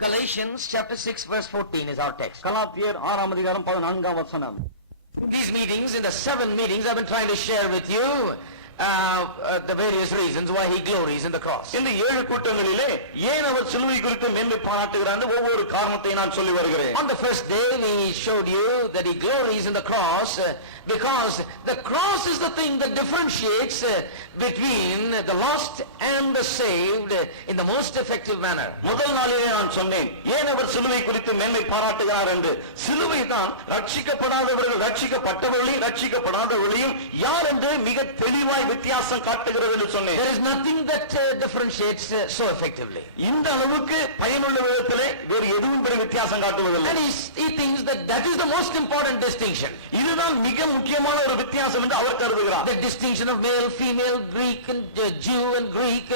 Galatians chapter 6 verse 14 is our text. கலாத்தியர் 6ஆம் அதிகாரம் 14ஆம் வசனம். In these meetings, in the 7 meetings, I've been trying to share with you the various reasons why he glories in the cross. இந்த 7 கூட்டங்களிலே ஏன் அவர் சிலுவை குறித்து மேன்மை பாராட்டுகிறார் ஒவ்வொரு காரணத்தை நான் சொல்லி வருகிறேன். On the first day we showed you that he glories in the cross because the cross is the thing that differentiates between the lost and the saved in the most effective manner. முதல் நாளிலே நான் சொன்னேன் ஏன் அவர் சிலுவை குறித்து மேன்மை பாராட்டுகிறார் என்று. சிலுவை தான் ரட்சிக்கப்படாதவர்கள் ரட்சிக்கப்பட்டவர்களையும் ரட்சிக்கப்படாதவர்களையும் யார் என்று மிக தெளிவாய் வித்தியாசம் காட்டுகிறது என்று சொன்னேன். There is nothing that differentiates so effectively. இந்த அளவுக்கு பயனுள்ள விதத்திலே வேறு எதுவும் இப்படி வித்தியாசம் காட்டுவதில்லை. And he thinks that that is the most important distinction. இதுதான் மிக முக்கியமான ஒரு வித்தியாசம் என்று அவர் கருதுகிறார். The distinction of male, female, Greek and Jew and Greek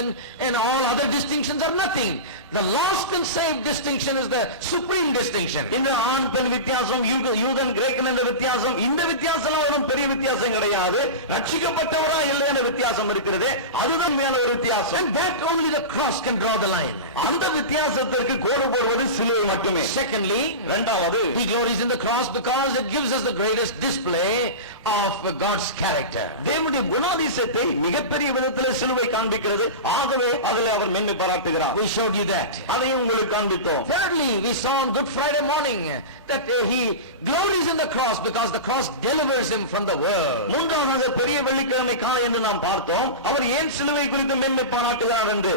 and all other distinctions are nothing. The lost and saved distinction is the supreme distinction. இந்த ஆண் பெண் வித்தியாசம், யூதன் கிரேக்கன் என்ற வித்தியாசம், இந்த வித்தியாசம் ஒன்றும் பெரிய வித்தியாசம் கிடையாது. ரட்சிக்கப்பட்டவரா இல்லை என்ற வித்தியாசம் இருக்கிறது, அதுதான் மேல ஒரு வித்தியாசம். And that only the cross can draw the line. அந்த வித்தியாசத்திற்கு கோடு போடுவது சிலுவை மட்டுமே. Secondly, இரண்டாவது, he glories in the cross because it gives us the greatest display of God's character. தேவனுடைய குணாதிசயத்தை மிகப்பெரிய விதத்தில் சிலுவை காண்பிக்கிறது. ஆகவே அதில் அவர் மேன்மை பாராட்டுகிறார். We showed you that. அதையும் உங்களுக்கு காண்பித்தோம். Thirdly, we saw on Good Friday morning that he glories in the cross because the cross delivers him from the world. மூன்றாவது பெரிய வெள்ளிக்கிழமை காலை என்று நாம் பார்த்தோம். அவர் ஏன் சிலுவை குறித்து மேன்மை பாராட்டுகிறார் என்று.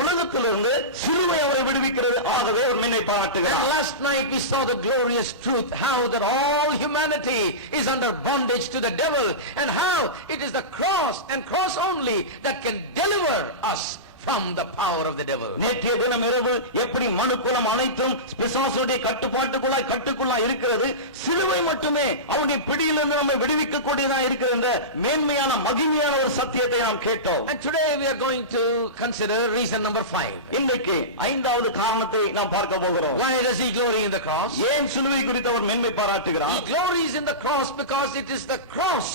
உலகத்திலிருந்து சிலுவை அவரை விடுவிக்கிறது. ஆகவே அவர் மேன்மை பாராட்டுகிறார். And last night we saw the glorious truth how that all humanity is under bondage to the devil and how it is the cross and cross only that can deliver us from the power of the devil. நேற்றைய தினம் இரவு எப்படி மனுக்குலம் அனைத்தும் பிசாசுடைய கட்டுக்குள்ளாய் இருக்கிறது, சிலுவை மட்டுமே அவனுடைய பிடியிலிருந்து நம்மை விடுவிக்க கூடியதா இருக்கிற இந்த மேன்மையான மகிமையான ஒரு சத்தியத்தை நாம் கேட்டோம். And today we are going to consider reason number 5. இன்றைக்கு 5வது காரணத்தை நாம் பார்க்க போகிறோம். Why does he glory in the cross? ஏன் சிலுவை குறித்து அவர் மேன்மை பாராட்டுகிறார்? He glories in the cross because it is the cross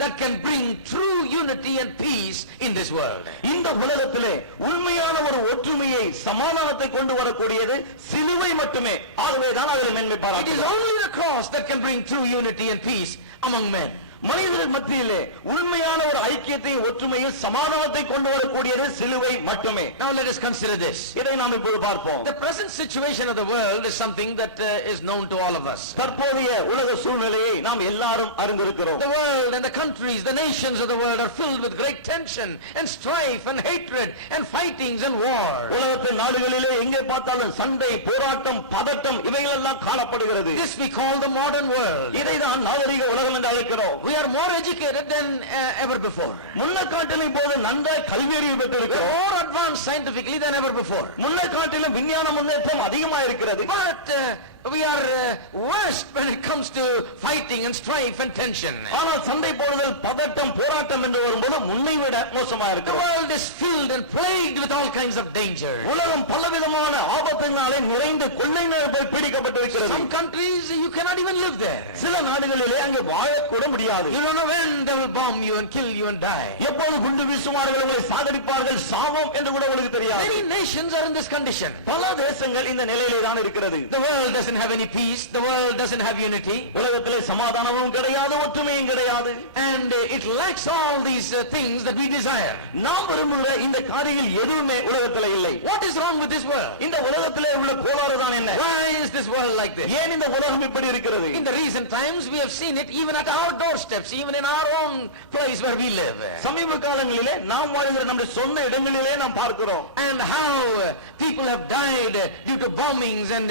that can bring true unity and peace in this world. இந்த உலகத்திலே உண்மையான ஒரு ஒற்றுமையை சமாதானத்தை கொண்டு வரக்கூடியது சிலுவை மட்டுமே. ஆகவே தான் அதில் மேன்மை It is பாராட்டுகிறார். only the cross that can bring true unity and peace among men. மனிதர்கள் மத்தியிலே உண்மையான ஒரு ஐக்கியத்தையும் ஒற்றுமையும் சமாதானத்தை கொண்டு வரக்கூடியது சிலுவை மட்டுமே. Now let us consider this. இதை நாம் இப்போது பார்ப்போம். The present situation of the world is something that is known to all of us. தற்போதைய உலக சூழ்நிலையை நாம் எல்லாரும் அறிந்திருக்கிறோம். The world and the countries, the nations of the world are filled with great tension and strife and hatred and fightings and war. உலகத்தின் நாடுகளிலே எங்கே பார்த்தாலும் சண்டை, போராட்டம், பதட்டம் இவைகளெல்லாம் காணப்படுகிறது. This we call the modern world. இதைதான் நாகரிக உலகம் என்று அழைக்கிறோம். We are more educated than ever before. முன்ன காட்டிலும் இப்போது நன்றாய் கல்வியறிவு We are பெற்றிருக்கிறோம். more advanced scientifically than ever before. முன்ன காட்டிலும் விஞ்ஞான முன்னேற்றம் அதிகமாக இருக்கிறது. But we are worst when it comes to fighting and strife and tension. ஆனால் சண்டை போடுதல், பதட்டம், போராட்டம் என்று வரும்போது முன்னை விட மோசமாக The இருக்கிறது. world is filled and plagued with all kinds of danger. உலகம் பலவிதமான ஆபத்தினாலே நிறைந்து கொள்ளை நோய் பீடிக்கப்பட்டிருக்கிறது. Some countries you cannot even live there. சில நாடுகளிலே அங்கே வாழக்கூட முடியாது. You don't know when they will bomb you and kill you and die. எப்போது குண்டு வீசுவார்கள், உங்களை சாகடிப்பார்கள், சாவோம் என்று கூட உங்களுக்கு தெரியாது. Many nations are in this condition. பல தேசங்கள் இந்த நிலையிலே தான் இருக்கிறது. The world doesn't have any peace. The world doesn't have unity. உலகத்திலே சமாதானமும் கிடையாது, ஒற்றுமையும் கிடையாது. And it lacks all these things that we desire. நாம் விரும்புகிற இந்த காரியங்கள் எதுவுமே உலகத்திலே இல்லை. What is wrong with this world? இந்த உலகத்திலே உள்ள கோளாறு தான் என்ன? Why is this world like this? ஏன் இந்த உலகம் இப்படி இருக்கிறது? In the recent times we have seen it even at our doorsteps, even in our own place where we live. சமீப காலங்களிலே நாம் வாழ்கிற நம்முடைய சொந்த இடங்களிலே நாம் பார்க்கிறோம். And how people have died due to bombings and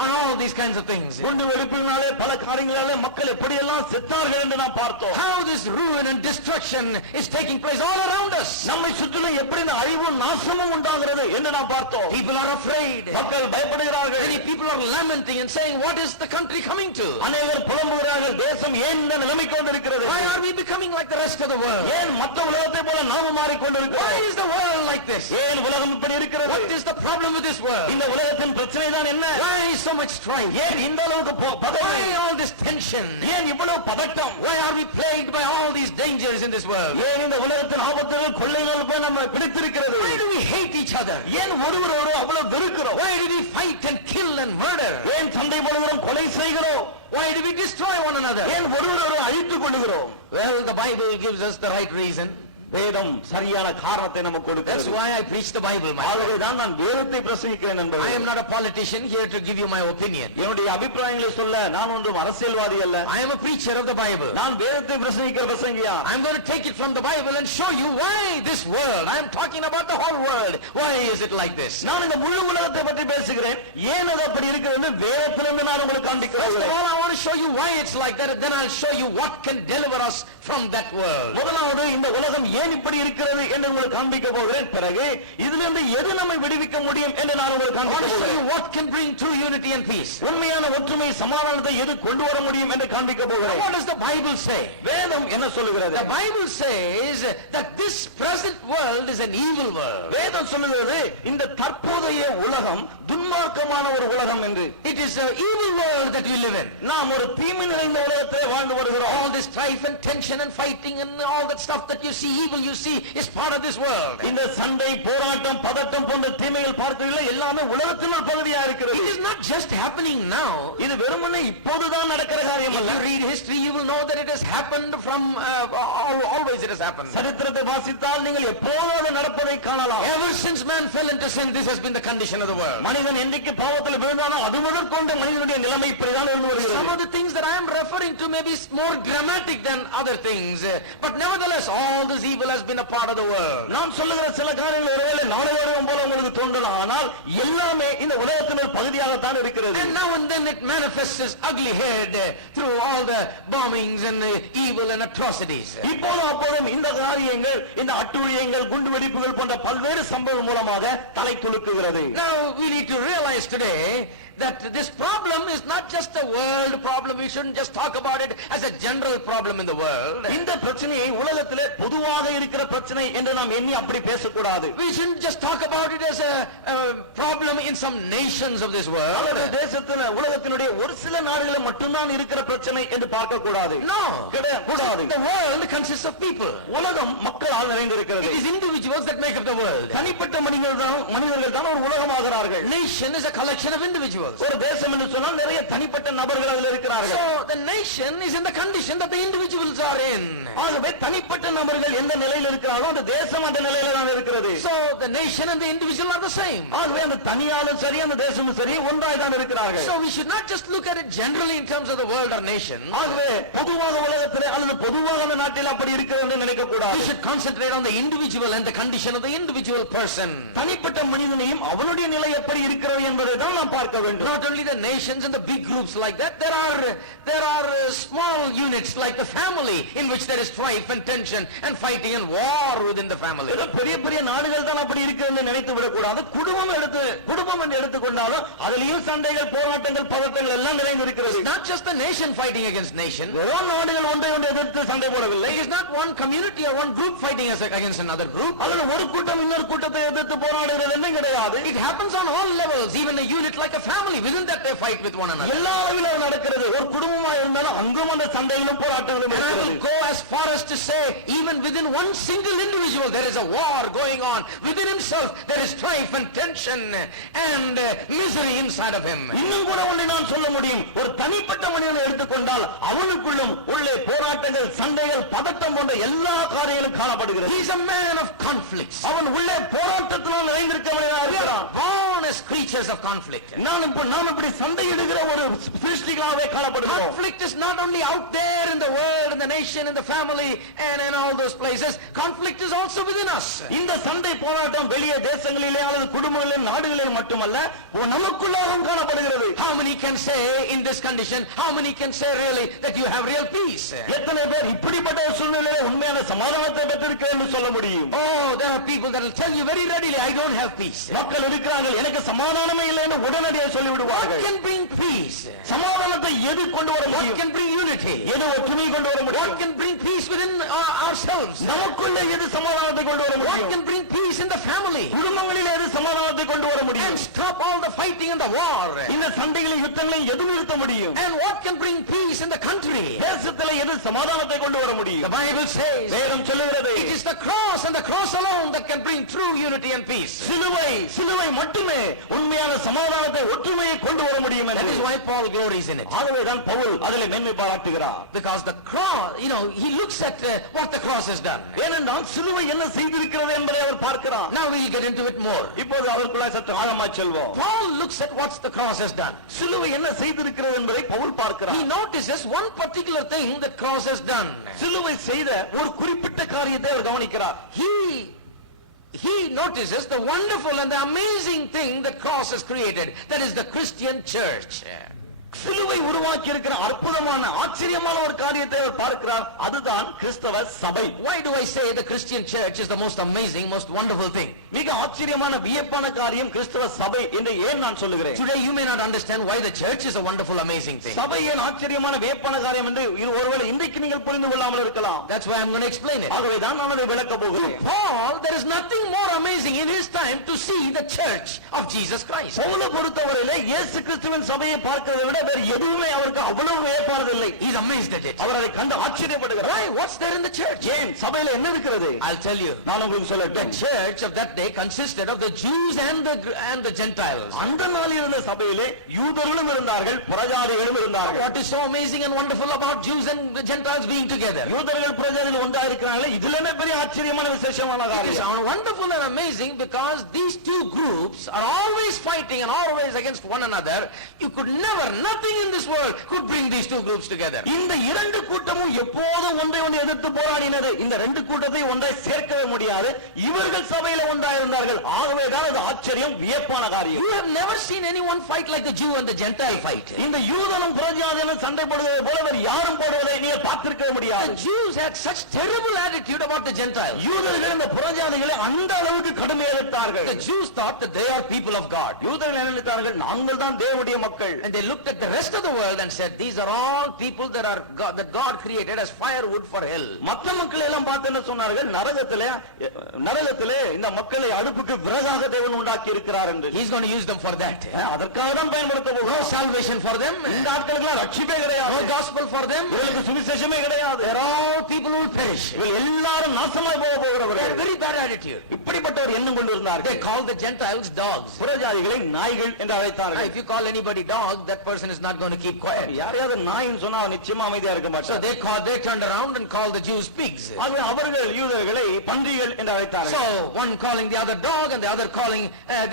on all these kinds of things. குண்டு வெடிப்பினாலே பல காரியங்களாலே மக்கள் எப்படியெல்லாம் செத்தார்கள் என்று நாம் பார்த்தோம். How this ruin and destruction is taking place all around us. நம்மை சுற்றிலும் எப்படி இந்த அழிவும் நாசமும் உண்டாகிறது என்று நாம் பார்த்தோம். People are afraid. மக்கள் பயப்படுகிறார்கள். Many people are lamenting and saying, what is the country coming to? அநேகர் புலம்புகிறார்கள், தேசம் ஏன் இந்த நிலைமைக்கு வந்திருக்கிறது? Why are we becoming like the rest of the world? ஏன் மற்ற உலகத்தை போல நாம மாறிக்கொண்டிருக்கிறோம்? Why is the world like this? ஏன் உலகம் இப்படி இருக்கிறது? What is the problem with this world? இந்த உலகத்தின் பிரச்சனை தான் என்ன? Why so much strife? ஏன் இந்த அளவுக்கு பதவி? Why all this tension? ஏன் இவ்வளவு பதட்டம்? Why are we plagued by all these dangers in this world? ஏன் இந்த உலகத்தின் ஆபத்துகள் கொள்ளைகள் போய் நம்ம பிடித்திருக்கிறது? Why do we hate each other? ஏன் ஒருவரோடு அவ்வளவு வெறுக்கிறோம்? Why do we fight and kill and murder? ஏன் சண்டை போடுகிறோம், கொலை செய்கிறோம்? Why do we destroy one another? ஏன் ஒருவரோடு அழித்துக் கொள்ளுகிறோம்? Well, the Bible gives us the right reason. வேதம் சரியான காரணத்தை நமக்கு That's கொடுக்கிறது. why I preach the Bible, my friend. ஆகவேதான் நான் வேதத்தை பிரசங்கிக்கிறேன் என்பது. I am not a politician here to give you my opinion. என்னுடைய அபிப்பிராயங்களை சொல்ல நான் ஒன்றும் அரசியல்வாதி அல்ல. I am a preacher of the Bible. நான் வேதத்தை பிரசங்கிக்கிற பிரசங்கியா. I'm going to take it from the Bible and show you why this world. I am talking about the whole world. Why is it like this? நான் இந்த முழு உலகத்தை பற்றி பேசுகிறேன். ஏன் அது அப்படி இருக்கிறது வேதத்திலிருந்து நான் உங்களுக்கு காண்பிக்கிறேன். First of all, I want to show you why it's like that, and then I'll show you what can deliver us from that world. முதலாவது இந்த உலகம் ஏன் இப்படி இருக்கிறது என்று உங்களுக்கு காண்பிக்க போகிறேன். பிறகு இதிலிருந்து எது நம்மை விடுவிக்க முடியும் என்று நான் உங்களுக்கு I want காண்பிக்க to show you போகிறேன். what can bring true unity and peace. உண்மையான ஒற்றுமை சமாதானத்தை எது கொண்டு வர முடியும் என்று காண்பிக்க Now, போகிறேன். what does the Bible say? வேதம் என்ன சொல்லுகிறது? The Bible says that this present world is an evil world. வேதம் சொல்லுகிறது இந்த தற்போதைய உலகம் துன்மார்க்கமான ஒரு உலகம் என்று. It is an evil world that we live in. நாம் ஒரு தீமை நிறைந்த உலகத்திலே வாழ்ந்து வருகிறோம். All this strife and tension and fighting and all that stuff that you see, evil you see, is part of this world. இந்த சண்டை, போராட்டம், பதட்டம் போன்ற தீமைகள் பார்க்கிறீர்கள், எல்லாமே உலகத்தின் ஒரு பகுதியா இருக்கிறது. It is not just happening now. இது வெறுமனே இப்போதுதான் நடக்கிற காரியம் If அல்ல. you read history, you will know that it has happened from always it has happened. சரித்திரத்தை வாசித்தால் நீங்கள் எப்போதும் அது நடப்பதை காணலாம். Ever since man fell into sin, this has been the condition of the world. மனிதன் என்றைக்கு பாவத்தில் விழுந்தானோ அது முதற்கொண்டு மனிதனுடைய நிலைமை இப்படிதான் இருந்து வருகிறது. Some of the things that I am referring to may be more dramatic than other things, but nevertheless, all this evil has been a part of the world. நான் சொல்லுகிற சில காரியங்கள் ஒருவேளை நாளையோரம் போல உங்களுக்கு தோன்றலாம், ஆனால் எல்லாமே இந்த உலகத்தின் ஒரு பகுதியாகத்தான் இருக்கிறது. And now and then it manifests its ugly head through all the bombings and evil and atrocities. இப்போதும் அப்போதும் இந்த காரியங்கள், இந்த அட்டூழியங்கள், குண்டுவெடிப்புகள் போன்ற பல்வேறு சம்பவம் மூலமாக தலை துலுக்குகிறது. Now we need to realize today that this problem is not just a world problem. We shouldn't just talk about it as a general problem in the world. இந்த பிரச்சனையை உலகத்திலே பொதுவாக இருக்கிற பிரச்சனை என்று நாம் எண்ணி அப்படி பேசக்கூடாது. We shouldn't just talk about it as a problem in some nations of this world. அல்லது தேசத்தின் உலகத்தினுடைய ஒரு சில நாடுகளில் மட்டும்தான் இருக்கிற பிரச்சனை என்று பார்க்க கூடாது. No. கூடாது. The world consists of people. உலகம் மக்களால் நிறைந்திருக்கிறது. It is individuals that make up the world. தனிப்பட்ட மனிதர்கள் தான் ஒரு உலகமாகிறார்கள். Nation is a collection of individuals. ஒரு தேசம் என்று சொன்னால் நிறைய தனிப்பட்ட நபர்கள் அதில் இருக்கிறார்கள். So the nation is in the condition that the individuals are in. ஆகவே தனிப்பட்ட நபர்கள் எந்த நிலையில் இருக்கிறார்களோ அந்த தேசம் அந்த நிலையில தான் இருக்கிறது. So the nation and the individual are the same. ஆகவே அந்த தனியாலும் சரி அந்த தேசமும் சரி ஒன்றாய் தான் இருக்கிறார்கள். So we should not just look at it generally in terms of the world or nation. ஆகவே பொதுவாக உலகத்திலே அல்லது பொதுவாக அந்த நாட்டில் அப்படி இருக்கிறது என்று நினைக்க We கூடாது. should concentrate on the individual and the condition of the individual person. தனிப்பட்ட மனிதனையும் அவனுடைய நிலை எப்படி இருக்கிறது என்பதை தான் நாம் பார்க்க வேண்டும். Not only the nations and the big groups like that, there are small units like the family in which there is strife and tension and fighting and war within the family. பெரிய பெரிய நாடுகள் தான் அப்படி இருக்கிறது நினைத்து விடக்கூடாது. குடும்பம் என்று எடுத்துக்கொண்டாலும் அதிலேயும் சண்டைகள், போராட்டங்கள், பதட்டங்கள் எல்லாம் நிறைந்து இருக்கிறது. Not just the nation fighting against nation. வெறும் நாடுகள் ஒன்றை ஒன்று எதிர்த்து சண்டை போடவில்லை. It is not one community or one group fighting against another group. அதில் ஒரு கூட்டம் இன்னொரு கூட்டத்தை எதிர்த்து போராடுகிறது என்றும் கிடையாது. It happens on all levels. Even a unit like a family, within that they fight with one another. எல்லா அளவிலும் நடக்கிறது. ஒரு குடும்பமா இருந்தாலும் அங்கும் அந்த சண்டைகளும் போராட்டங்களும் And I will இருக்கிறது. go as far as to say, even within one single individual, there is a war going on. Within himself, there is strife and tension and misery inside of him. இன்னும் கூட ஒன்றை நான் சொல்ல முடியும். ஒரு தனிப்பட்ட மனிதனை எடுத்துக்கொண்டால் அவனுக்குள்ளும் உள்ளே போராட்டங்கள், சண்டைகள், பதட்டம் போன்ற எல்லா காரியங்களும் காணப்படுகிறது. He is a man of conflicts. அவன் உள்ளே போராட்டத்தினால் நிறைந்திருக்கவனாக We are இருக்கிறான். born as creatures of conflict. நாம் இப்படி சண்டையிடுகிற ஒரு சிருஷ்டிகளாகவே காணப்படுகிறோம். Conflict is not only out there in the world, in the nation, in the family, and in all those places. Conflict is also within us. இந்த சண்டை போராட்டம் வெளியே தேசங்களிலே அல்லது குடும்பங்களிலே நாடுகளிலே மட்டுமல்ல நமக்குள்ளாகவும் காணப்படுகிறது. How many can say in this condition, how many can say really that you have real peace? எத்தனை பேர் இப்படிப்பட்ட ஒரு சூழ்நிலையிலே உண்மையான சமாதானத்தை பெற்றிருக்கிறேன் என்று சொல்ல முடியும்? Oh, there are people that will tell you very readily, I don't have peace. மக்கள் இருக்கிறார்கள், எனக்கு சமாதானமே இல்லை என்று உடனடியாக சொல்லி What விடுவார்கள். can bring peace? சமாதானத்தை எது கொண்டு வர What முடியும்? can bring unity? எது ஒற்றுமை கொண்டு வர What முடியும்? can bring peace within ourselves? நமக்குள்ளே எது சமாதானத்தை கொண்டு வர What முடியும்? can bring peace in the family? குடும்பங்களிலே சமாதானத்தை கொண்டு வர முடியும் and stop all the fighting and the war. இந்த சண்டைகளையும் யுத்தங்களையும் எது நிறுத்த முடியும் And what can bring peace in the country? தேசத்திலே எது சமாதானத்தை கொண்டு வர The முடியும் Bible says வேதம் சொல்லுகிறது it is the cross and the cross alone that can bring true unity and peace. சிலுவை மட்டுமே உண்மையான சமாதானத்தை ஒற்றுமையை கொண்டு வர முடியும் That என்று is why Paul glories in it. ஆகவேதான் பவுல் அதிலே மேன்மை பாராட்டுகிறார் Because the cross, he looks at what the cross has done. ஏனென்றால் சிலுவை என்ன செய்திருக்கிறது என்பதை அவர் பார்க்கிறார் Now we'll get into it more. இப்போது அவருக்குள்ளாய் சற்று ஆழமாய் செல்வோம் Paul looks at what the cross has done. சிலுவை என்ன செய்திருக்கிறது என்பதை பவுல் பார்க்கிறார் He notices one particular thing that cross has done. சிலுவை செய்த ஒரு குறிப்பிட்ட காரியத்தை அவர் கவனிக்கிறார் He notices the wonderful and the amazing thing that cross has created. That is the Christian church. சிலுவை உருவாக்கி இருக்கிற அற்புதமான ஆச்சரியமான ஒரு காரியத்தை அவர் பார்க்கிறார் அதுதான் கிறிஸ்தவ சபை Why do I say the Christian church is the most amazing, most wonderful thing? மிக ஆச்சரியமான வியப்பான காரியம் கிறிஸ்தவ சபை என்று ஏன் நான் சொல்லுகிறேன் Today you may not understand why the church is a wonderful, amazing thing. சபை ஏன் ஆச்சரியமான வியப்பான காரியம் என்று ஒருவேளை இன்றைக்கு நீங்கள் புரிந்து கொள்ளாமல் இருக்கலாம் That's why I'm going to explain it. ஆகவே தான் நான் அதை விளக்க போகிறேன் Paul, there is nothing more amazing in his time to see the church of Jesus Christ. பவுலை பொறுத்தவரையிலே இயேசு கிறிஸ்துவின் சபையை பார்க்கிறதை விட வேறு எதுவுமே அவருக்கு அவ்வளவு வியப்பானதில்லை He's amazed at it. அவர் அதை கண்டு ஆச்சரியப்படுகிறார் Why? What's there in the church? ஏன் சபையில என்ன இருக்கிறது I'll tell you. நான் உங்களுக்கு The சொல்லட்டேன் church of that day consisted of the Jews and the Gentiles. அந்த நாளில் இருந்த சபையிலே யூதர்களும் இருந்தார்கள் புறஜாதிகளும் இருந்தார்கள் What is so amazing and wonderful about Jews and the Gentiles being together? யூதர்கள் புறஜாதிகள் ஒன்றா இருக்கிறாங்களே இதுல என்ன பெரிய ஆச்சரியமான விசேஷமான It is காரியம் wonderful and amazing because these two groups are always fighting and always against one another. You could never, nothing in this world could bring these two groups together. இந்த இரண்டு கூட்டமும் எப்போதும் ஒன்றை ஒன்று எதிர்த்து போராடினது இந்த ரெண்டு கூட்டத்தை ஒன்றை சேர்க்கவே முடியாது இவர்கள் சபையில ஒன்றா இருந்தார்கள் ஆகவேதான் அது ஆச்சரியம் வியப்பான காரியம் You have never seen anyone fight like the Jew and the Gentile fight. இந்த யூதனும் புறஜாதிகளும் சண்டை போடுவதை போல வேறு யாரும் போடுவதை நீங்கள் பார்த்திருக்க முடியாது The Jews had such terrible attitude about the Gentiles. யூதர்கள் இந்த புறஜாதிகளை அந்த அளவுக்கு கடுமை எதிர்த்தார்கள் The Jews thought that they are people of God. யூதர்கள் என்ன நினைத்தார்கள் நாங்கள் தான் தேவனுடைய மக்கள் And they looked at the rest of the world and said, these are all people that God created as firewood for hell. மற்ற மக்கள் எல்லாம் பார்த்து என்ன சொன்னார்கள் நரகத்திலே இந்த மக்களை அடுப்புக்கு விறகாக தேவன் உண்டாக்கி இருக்கிறார் என்று He's going to use them for that. அதற்காக தான் பயன்படுத்த No போகிறோம் salvation for them. இந்த ஆட்களுக்கு ரட்சிப்பே கிடையாது No gospel for them. இவர்களுக்கு சுவிசேஷமே கிடையாது They're all people who will perish. இவர்கள் எல்லாரும் நாசமாய் போக They had போகிறவர்கள் very bad attitude. இப்படிப்பட்ட ஒரு எண்ணம் கொண்டு இருந்தார்கள் They called the Gentiles dogs. புறஜாதிகளை நாய்கள் என்று Now, அழைத்தார்கள் if you call anybody dog, that person is not going to keep quiet. யாரையாவது நாயின்னு சொன்னா அவன் நிச்சயமா அமைதியா இருக்க So மாட்டான் they turned around and called the Jews pigs. ஆகவே அவர்கள் யூதர்களை பன்றிகள் என்று அழைத்தார்கள் So one calling the other dog and the other calling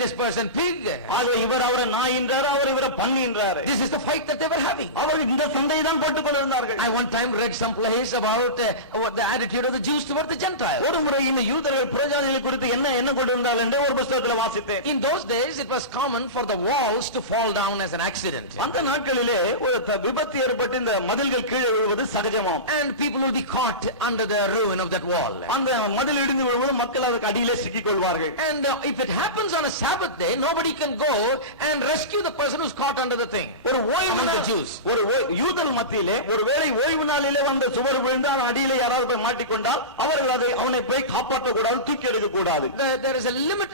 this person pig. ஆகவே இவர் அவரை நாய் என்றார் அவர் இவரை பன்றி என்றார் This is the fight that they were having. அவர்கள் இந்த சண்டையை தான் போட்டுக் கொண்டிருந்தார்கள் I one time read some place about what the attitude of the Jews toward the Gentiles. ஒரு முறை இந்த யூதர்கள் புறஜாதிகளை குறித்து என்ன கொண்டிருந்தார்கள் என்று ஒரு புத்தகத்தில் வாசித்தேன் In those days, it was common for the walls to fall down as an accident. அந்த நாட்களிலே ஒரு விபத்து ஏற்பட்டு இந்த மதில்கள் கீழே விழுவது சகஜமாம் And people will be caught under the ruin of that wall. அந்த மதில் இடிந்து விழுவது மக்கள் அதற்கு அடியிலே சிக்கிக் கொள்வார்கள் And if it happens on a Sabbath day, nobody can go and rescue the person who's caught under the thing. ஒரு ஓய்வு Among the நாள் Jews. ஒரு யூதர் மத்தியிலே ஒருவேளை ஓய்வு நாளிலே வந்த சுவர் விழுந்து அந்த அடியிலே யாராவது போய் மாட்டிக்கொண்டால் அவர்கள் அவனை போய் காப்பாற்ற கூடாது தூக்கி எடுக்க கூடாது There is a limit,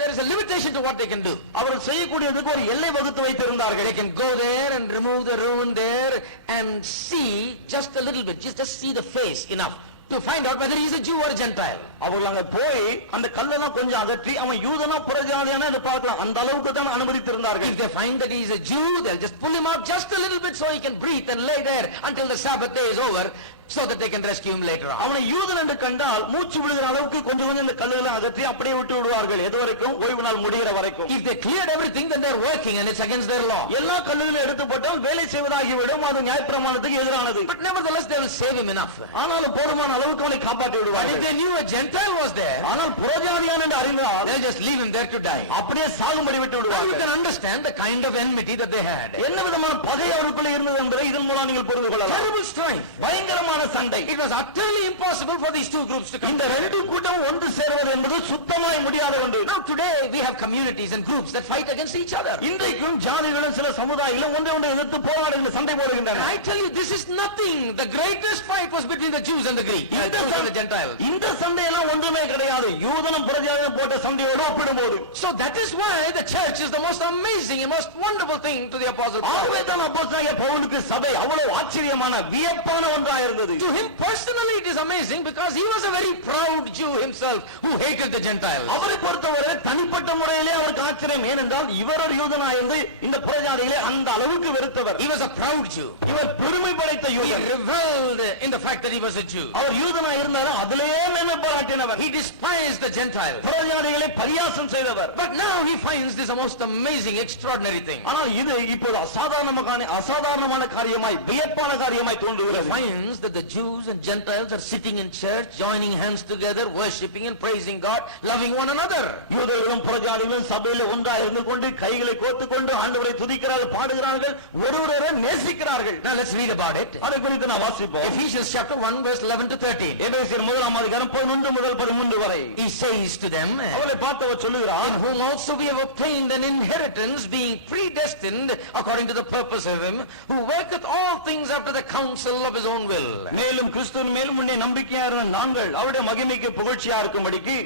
there is a limitation to what they can do. அவர்கள் செய்யக்கூடியதுக்கு ஒரு எல்லை வகுத்து வைத்திருந்தார்கள் They can go there and remove the ruin there and see just a little bit, just see the face enough to find out whether he's a Jew or a Gentile. அவர்கள் அங்க போய் அந்த கல்லெல்லாம் கொஞ்சம் அகற்றி அவன் யூதனா புறஜாதியானா என்று பார்க்கலாம் அந்த அளவுக்கு தான் அனுமதித்திருந்தார்கள் If they find that he's a Jew, they'll just pull him out just a little bit so he can breathe and lay there until the Sabbath day is over, so that they can rescue him later on. அவனை யூதன் என்று கண்டால் மூச்சு விடுகிற அளவுக்கு கொஞ்சம் இந்த கல்லுகளை அகற்றி அப்படியே விட்டு விடுவார்கள் எது வரைக்கும் ஓய்வு நாள் முடிகிற வரைக்கும் If they cleared everything, then they're working and it's against their law. எல்லா கல்லுகளையும் எடுத்து போட்டால் வேலை செய்வதாகிவிடும் அது நியாயப்பிரமாணத்துக்கு எதிரானது But nevertheless, they will save him enough. ஆனாலும் போதுமான அளவுக்கு அவனை காப்பாற்றி But if விடுவார்கள் they knew a Gentile was there, ஆனால் புறஜாதியான் என்று அறிந்தால் they'll just leave him there to die. அப்படியே சாகும்படி விட்டு Now you விடுவார்கள் can understand the kind of enmity that they had. என்ன விதமான பகை அவருக்குள்ள இருந்தது என்பதை இதன் மூலம் நீங்கள் புரிந்து கொள்ளலாம் Terrible strife. பயங்கரமான சண்டை. It was utterly impossible for these two groups to come இந்த ரெண்டு கூட்டம் ஒன்று சேருவது என்பது சுத்தமாய் முடியாத ஒன்று. Now today we have communities and groups that fight against each other. இன்றைக்கும் ஜாதிகளும் சில சமுதாயங்களும் ஒன்றை ஒன்று எதிர்த்து போராடுகின்ற சண்டை போடுகின்றன. I tell you, this is nothing. The greatest fight was between the Jews and the Greeks, Jews and the Gentiles. இந்த சண்டையெல்லாம் ஒன்றுமே கிடையாது. யூதனும் புறஜாதியும் போட்ட சண்டையோடு ஒப்பிடும்போது. So that is why the church is the most amazing and most wonderful thing to the apostle Paul. ஆகவே தான் அப்போஸ்தலனாகிய பவுலுக்கு சபை அவ்வளவு ஆச்சரியமான வியப்பான ஒன்றாக இருந்தது. To him personally it is amazing because he was a very proud Jew himself who hated the Gentiles. அவரை பொறுத்தவரை தனிப்பட்ட முறையிலே அவருக்கு ஆச்சரியம். ஏனென்றால் இவர் ஒரு யூதனாயிருந்து இந்த புறஜாதிகளை அந்த அளவுக்கு வெறுத்தவர். He was a proud Jew. இவர் பெருமை படைத்த He யூதன். reveled in the fact that he was a Jew. அவர் யூதனாய் இருந்தாலும் அதிலேயே மேன்மை பாராட்டினவர். He despised the Gentiles. புறஜாதிகளை பரியாசம் செய்தவர். But now he finds this a most amazing, extraordinary thing. ஆனால் இது இப்போது அசாதாரணமான காரியமாய் வியப்பான காரியமாய் He தோன்றுகிறது. finds that the Jews and Gentiles are sitting in church, joining hands together, worshipping and praising God, loving one another. யூதர்களும் புறஜாதிகளும் சபையில ஒன்றாக இருந்து கொண்டு கைகளை கோர்த்து கொண்டு ஆண்டவரை துதிக்கிறார்கள், பாடுகிறார்கள், ஒருவரை நேசிக்கிறார்கள். Now let's read about it. அதை குறித்து நான் வாசிப்போம். Ephesians chapter 1 verse 11 to 13. எபேசியர் 1 முதல் 13 வரை. He says to them, அவளை பார்த்தவர் சொல்லுகிறார், in whom also we have obtained an inheritance, being predestined according to the purpose of him, who worketh all things after the counsel of his own will. மேலும் கிறிஸ்துவின் மேலும் உன்னை நம்பிக்கையா இருந்த நாங்கள் அவருடைய மகிமைக்கு புகழ்ச்சியா இருக்கும்படிக்கு.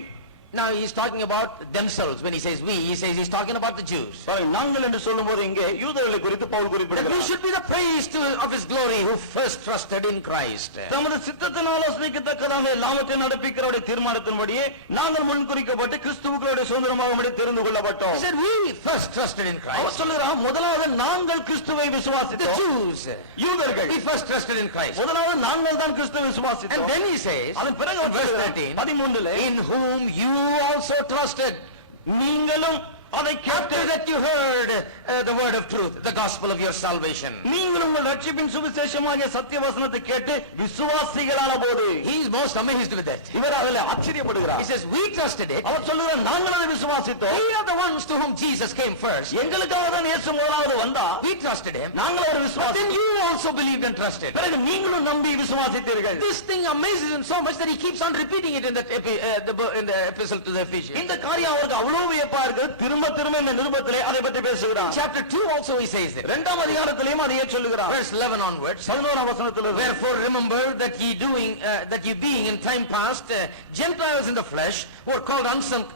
Now he is talking about themselves. When he says we, he says he's talking about the Jews. நாங்கள் என்று சொல்லும்போது இங்கே யூதர்களை குறித்து பவுல் That we குறிப்பிடுகிறார். should be the praise of his glory who first trusted in Christ. தமது சித்தத்தின் ஆலோசனைக்கு தக்கதாக எல்லாவற்றையும் நடப்பிக்கிறவருடைய தீர்மானத்தின்படியே நாங்கள் முன்குறிக்கப்பட்டு கிறிஸ்துவுக்களுடைய சுதந்திரமாக தெரிந்து He கொள்ளப்பட்டோம். said we first trusted in அவர் Christ. சொல்லுகிறார், முதலாவது நாங்கள் கிறிஸ்துவை The விசுவாசித்தோம். Jews, யூதர்கள் we first trusted in Christ. முதலாவது நாங்கள் தான் கிறிஸ்துவை And விசுவாசித்தோம். then he says, அதன் பிறகு அவர் verse சொல்லுகிறார், 13, 13 in whom you also trusted. நீங்களும் அதை After கேட்டு that you heard the word of truth, the gospel of your salvation. நீங்கள் உங்கள் ரட்சிப்பின் சுவிசேஷமாகிய சத்திய வசனத்தை கேட்டு விசுவாசிகளான போது He is most amazed with that. இவர் அதில் He ஆச்சரியப்படுகிறார். says we trusted it. அவர் சொல்லுகிறார், நாங்கள் அதை விசுவாசித்தோம். We are the ones to whom Jesus came first. எங்களுக்காக தான் இயேசு முதலாவது வந்தா, We trusted him. நாங்கள் அவர் But then விசுவாசித்தோம். you also believed and trusted. பிறகு நீங்களும் நம்பி விசுவாசித்தீர்கள். This thing amazes him so much that he keeps on repeating it in the epistle to the Ephesians. இந்த காரியம் அவருக்கு அவ்வளவு வியப்பா இருக்கு. திரும்ப திரும்ப இந்த நிருபத்திலே அதை பற்றி பேசுகிறார். Chapter 2 also he says it. இரண்டாம் அதிகாரத்திலேயும் அதையே சொல்லுகிறார். Verse 11 onwards. 11ஆம் வசனத்திலிருந்து, Wherefore remember that ye being in time past Gentiles in the flesh, who are called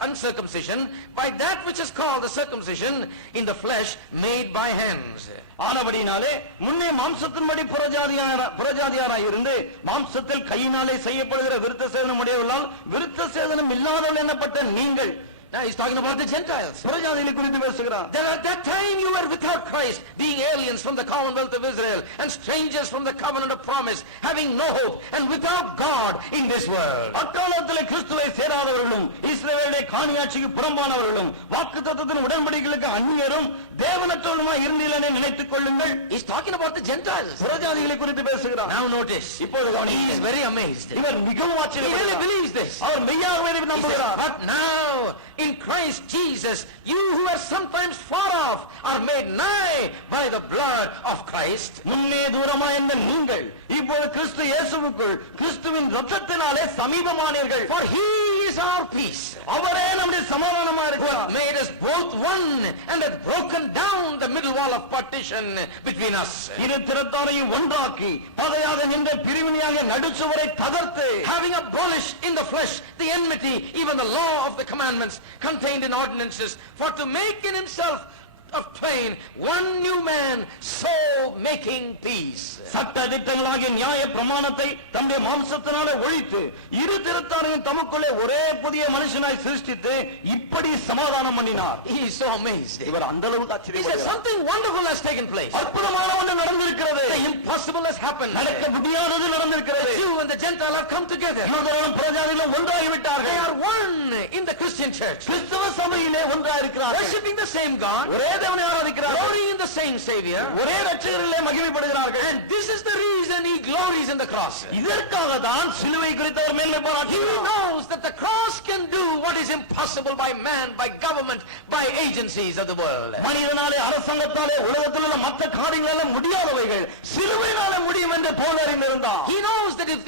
uncircumcision, by that which is called the circumcision in the flesh made by hands. ஆனபடினாலே முன்னே மாம்சத்தின்படி புறஜாதியாராய் இருந்து மாம்சத்தில் கையினாலே செய்யப்படுகிற விருத்த சேதனம் உடையவர்களால் விருத்த சேதனம் இல்லாதவர்கள் என்னப்பட்ட நீங்கள். Now he's talking about the Gentiles. புறஜாதிகளை குறித்து பேசுகிறார். That at that time you were without Christ, being aliens from the commonwealth of Israel and strangers from the covenant of promise, having no hope and without God in this world. அக்காலத்திலே கிறிஸ்துவை சேராதவர்களும் இஸ்ரவேலுடைய காணியாட்சிக்கு புறம்பானவர்களும் வாக்குத்தத்தத்தின் உடன்படிக்கைகளுக்கு அந்நியரும் தேவனற்றவர்களுமாய் இருந்தீர்களென நினைத்துக் கொள்ளுங்கள். He's talking about the Gentiles. புறஜாதிகளை குறித்து பேசுகிறார். Now notice, இப்போது he is கவனியுங்கள். very amazed. இவர் மிகவும் He really ஆச்சரியப்படுகிறார். believes this. அவர் மெய்யாகவே இதை He says, நம்புகிறார். but now in Christ Jesus, you who are sometimes far off are made nigh by the blood of Christ. முன்னே தூரமா இருந்த நீங்கள் இப்போது கிறிஸ்து இயேசுவுக்குள் கிறிஸ்துவின் இரத்தத்தினாலே சமீபமானீர்கள். For he is our peace, அவரே நம்முடைய சமாதானமா who இருக்கிறார். hath made us both one and hath broken down the middle wall of partition between us, இரு திறத்தாரையும் ஒன்றாக்கி பகையாக நின்ற பிரிவினையாக நடுச்சுவரை தகர்த்து, having abolished in the flesh the enmity, even the law of the commandments contained in ordinances, for to make in himself of twain one new man, so making peace. சட்ட திட்டங்களாகிய நியாய பிரமாணத்தை தம்முடைய மாம்சத்தினாலே ஒழித்து இரு திறத்தாரையும் தமக்குள்ளே ஒரே புதிய மனுஷனாய் சிருஷ்டித்து இப்படி சமாதானம் பண்ணினார். He is so amazed. இவர் அந்த அளவுக்கு He says ஆச்சரியப்படுகிறார். something wonderful has taken place. அற்புதமான ஒன்று நடந்திருக்கிறது. The impossible has happened. நடக்க முடியாதது நடந்திருக்கிறது. The Jew and the Gentile have come together. யூதர்களும் புறஜாதிகளும் ஒன்றாகி They விட்டார்கள். are one in the Christian church, கிறிஸ்தவ சபையிலே ஒன்றாயிருக்கிறார்கள். worshiping the same God, ஒரே தேவனை ஆராதிக்கிறார்கள், glory in the same Savior, ஒரே இரட்சகரிலே மகிமைப்படுகிறார்கள். and this is the reason he glories in the cross. இதற்காக தான் சிலுவை குறித்து அவர் மேன்மை He பாராட்டுகிறார். knows that the cross can do what is impossible by man, by government, by agencies of the world. மனிதனாலே, அரசாங்கத்தாலே, உலகத்தில் உள்ள மற்ற காரியங்களால முடியாதவைகள் சிலுவையினாலே முடியும் என்று போல அறிந்திருந்தார். He knows that if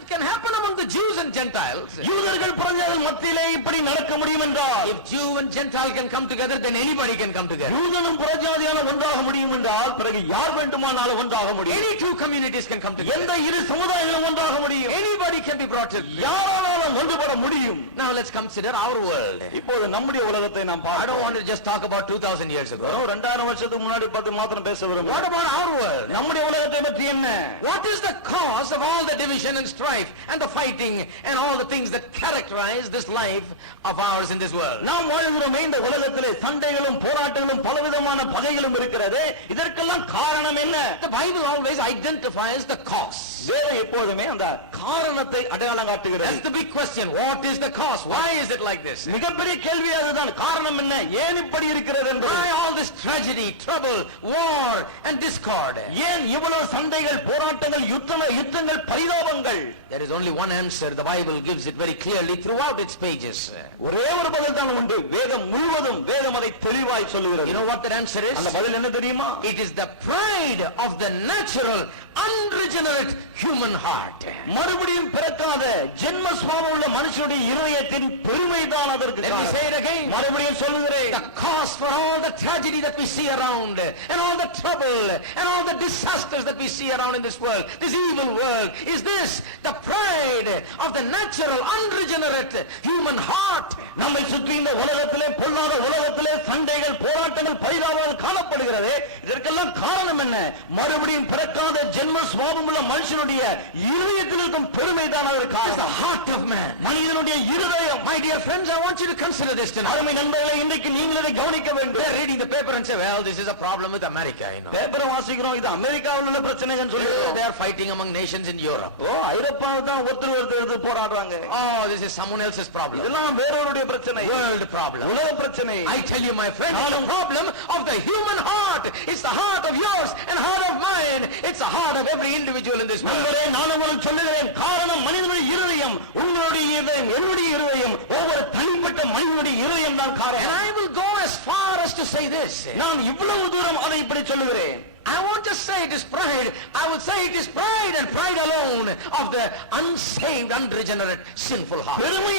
it can happen among the Jews and Gentiles, யூதர்கள் புறஜாதிகள் மத்தியிலே இப்படி நடக்க முடியும் என்றால், if Jew and Gentile can come together, then anybody can come together. யூதனும் புறஜாதியான ஒன்றாக முடியும் என்றால் பிறகு யார் வேண்டுமானாலும் ஒன்றாக முடியும். Any two communities can come together. எந்த இரு சமுதாயங்களும் ஒன்றாக முடியும். Anybody can be brought together. யாராலும் ஒன்றுபட முடியும். Now let's consider our world. இப்போது நம்முடைய உலகத்தை நாம் I don't பார்ப்போம். want to just talk about 2000 years ago. 2000 வருஷத்துக்கு முன்னாடி பார்த்து மாத்திரம் பேச What விரும்புகிறேன். about our world? நம்முடைய உலகத்தை பற்றி என்ன? What is the cause of all the division and strife and the fighting and all the things that characterize this life of ours in this world? நாம் வாழ்கிறோமே இந்த உலகத்திலே சண்டைகளும் போராட்டங்களும் பலவிதமான பகைகளும் இருக்கிறது. இதற்கெல்லாம் காரணம் என்ன? The Bible always identifies the cause. வேதம் எப்போதுமே அந்த காரணத்தை அடையாளம் காட்டுகிறது. That's the big question. What is the cause? Why is it like this? மிகப்பெரிய கேள்வி அதுதான். காரணம் என்ன? ஏன் இப்படி இருக்கிறது என்று. Why all this tragedy, trouble, war and discord? ஏன் இவ்வளவு சண்டைகள், போராட்டங்கள், யுத்தங்கள், பரிதாபங்கள்? There is only one answer. The Bible gives it very clearly throughout its pages. ஒரே ஒரு பதில் தான் உண்டு. வேதம் முழுவதும் வேதம் அதை தெளிவாய் சொல்லுகிறது. You know what that answer is? அந்த பதில் என்ன தெரியுமா? It is the pride of the natural, unregenerate human heart. மறுபடியும் பிறக்காத ஜென்ம சுபாவம் உள்ள மனுஷனுடைய இருதயத்தின் பெருமைதான் அதற்கு Let me காரணம். say it again. மறுபடியும் சொல்லுகிறேன். The cause for all the tragedy that we see around, and all the trouble, and all the disasters that we see around in this world, this evil world, is this: the pride of the natural, unregenerate human heart. நம்மை சுற்றி இந்த உலகத்திலே, பொல்லாத உலகத்திலே சண்டைகள், போராட்டங்கள், பரிதாபங்கள் காணப்படுகிறது. இதற்கெல்லாம் காரணம் என்ன? மறுபடியும் பிறக்காத ஜென்ம சுபாவம் உள்ள மனுஷனுடைய இருதயத்தில் இருக்கும் பெருமைதான் அதற்கு It's the காரணம். heart of man. மனிதனுடைய இருதயம். My dear friends, I want you to consider this tonight. அருமை நண்பர்களே, இன்றைக்கு நீங்கள் இதை கவனிக்க வேண்டும். They're reading the paper and say, well, this is a problem with America, you know. பேப்பரை வாசிக்கிறோம், இது அமெரிக்காவில் உள்ள பிரச்சனைன்னு சொல்லிடுறோம். They are fighting among nations in Europe. ஓ, ஐரோப்பாவில் தான் ஒருத்தர் போராடுறாங்க. Oh, this is someone else's problem. இதெல்லாம் வேறொருடைய பிரச்சனை. World problem. உலக பிரச்சனை. I tell you, my friend, it's the problem of the human heart. It's the heart of yours and heart of mine. It's the heart of every individual in this world. நண்பரே, நான் உங்களுக்கு சொல்லுகிறேன், காரணம் மனிதனுடைய இருதயம். உங்களுடைய இருதயம், என்னுடைய இருதயம், ஒவ்வொரு தனிப்பட்ட மனிதனுடைய இருதயம் தான் And காரணம். I will go as far as to say this. நான் இவ்வளவு தூரம் அதை இப்படி சொல்லுகிறேன். I won't just say it is pride. I will say it is pride and pride alone of the unsaved, unregenerate, sinful heart. பெருமை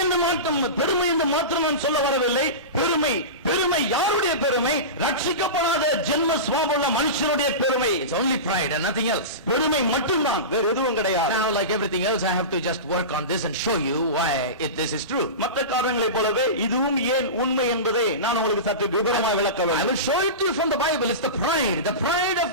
என்று மாத்திரம் நான் சொல்ல வரவில்லை. பெருமை யாருடைய பெருமை? ரட்சிக்கப்படாத ஜென்ம சுபாவமுள்ள மனுஷனுடைய பெருமை. It's only pride and nothing else. பெருமை மட்டும்தான், வேற எதுவும் கிடையாது. Now, like everything else, I have to just work on this and show you why this is true. மற்ற காரணங்களைப் போலவே இதுவும் ஏன் உண்மை என்பதை நான் உங்களுக்கு சற்று விவரமாக விளக்க I வேண்டும். will show it to you from the Bible. It's the pride of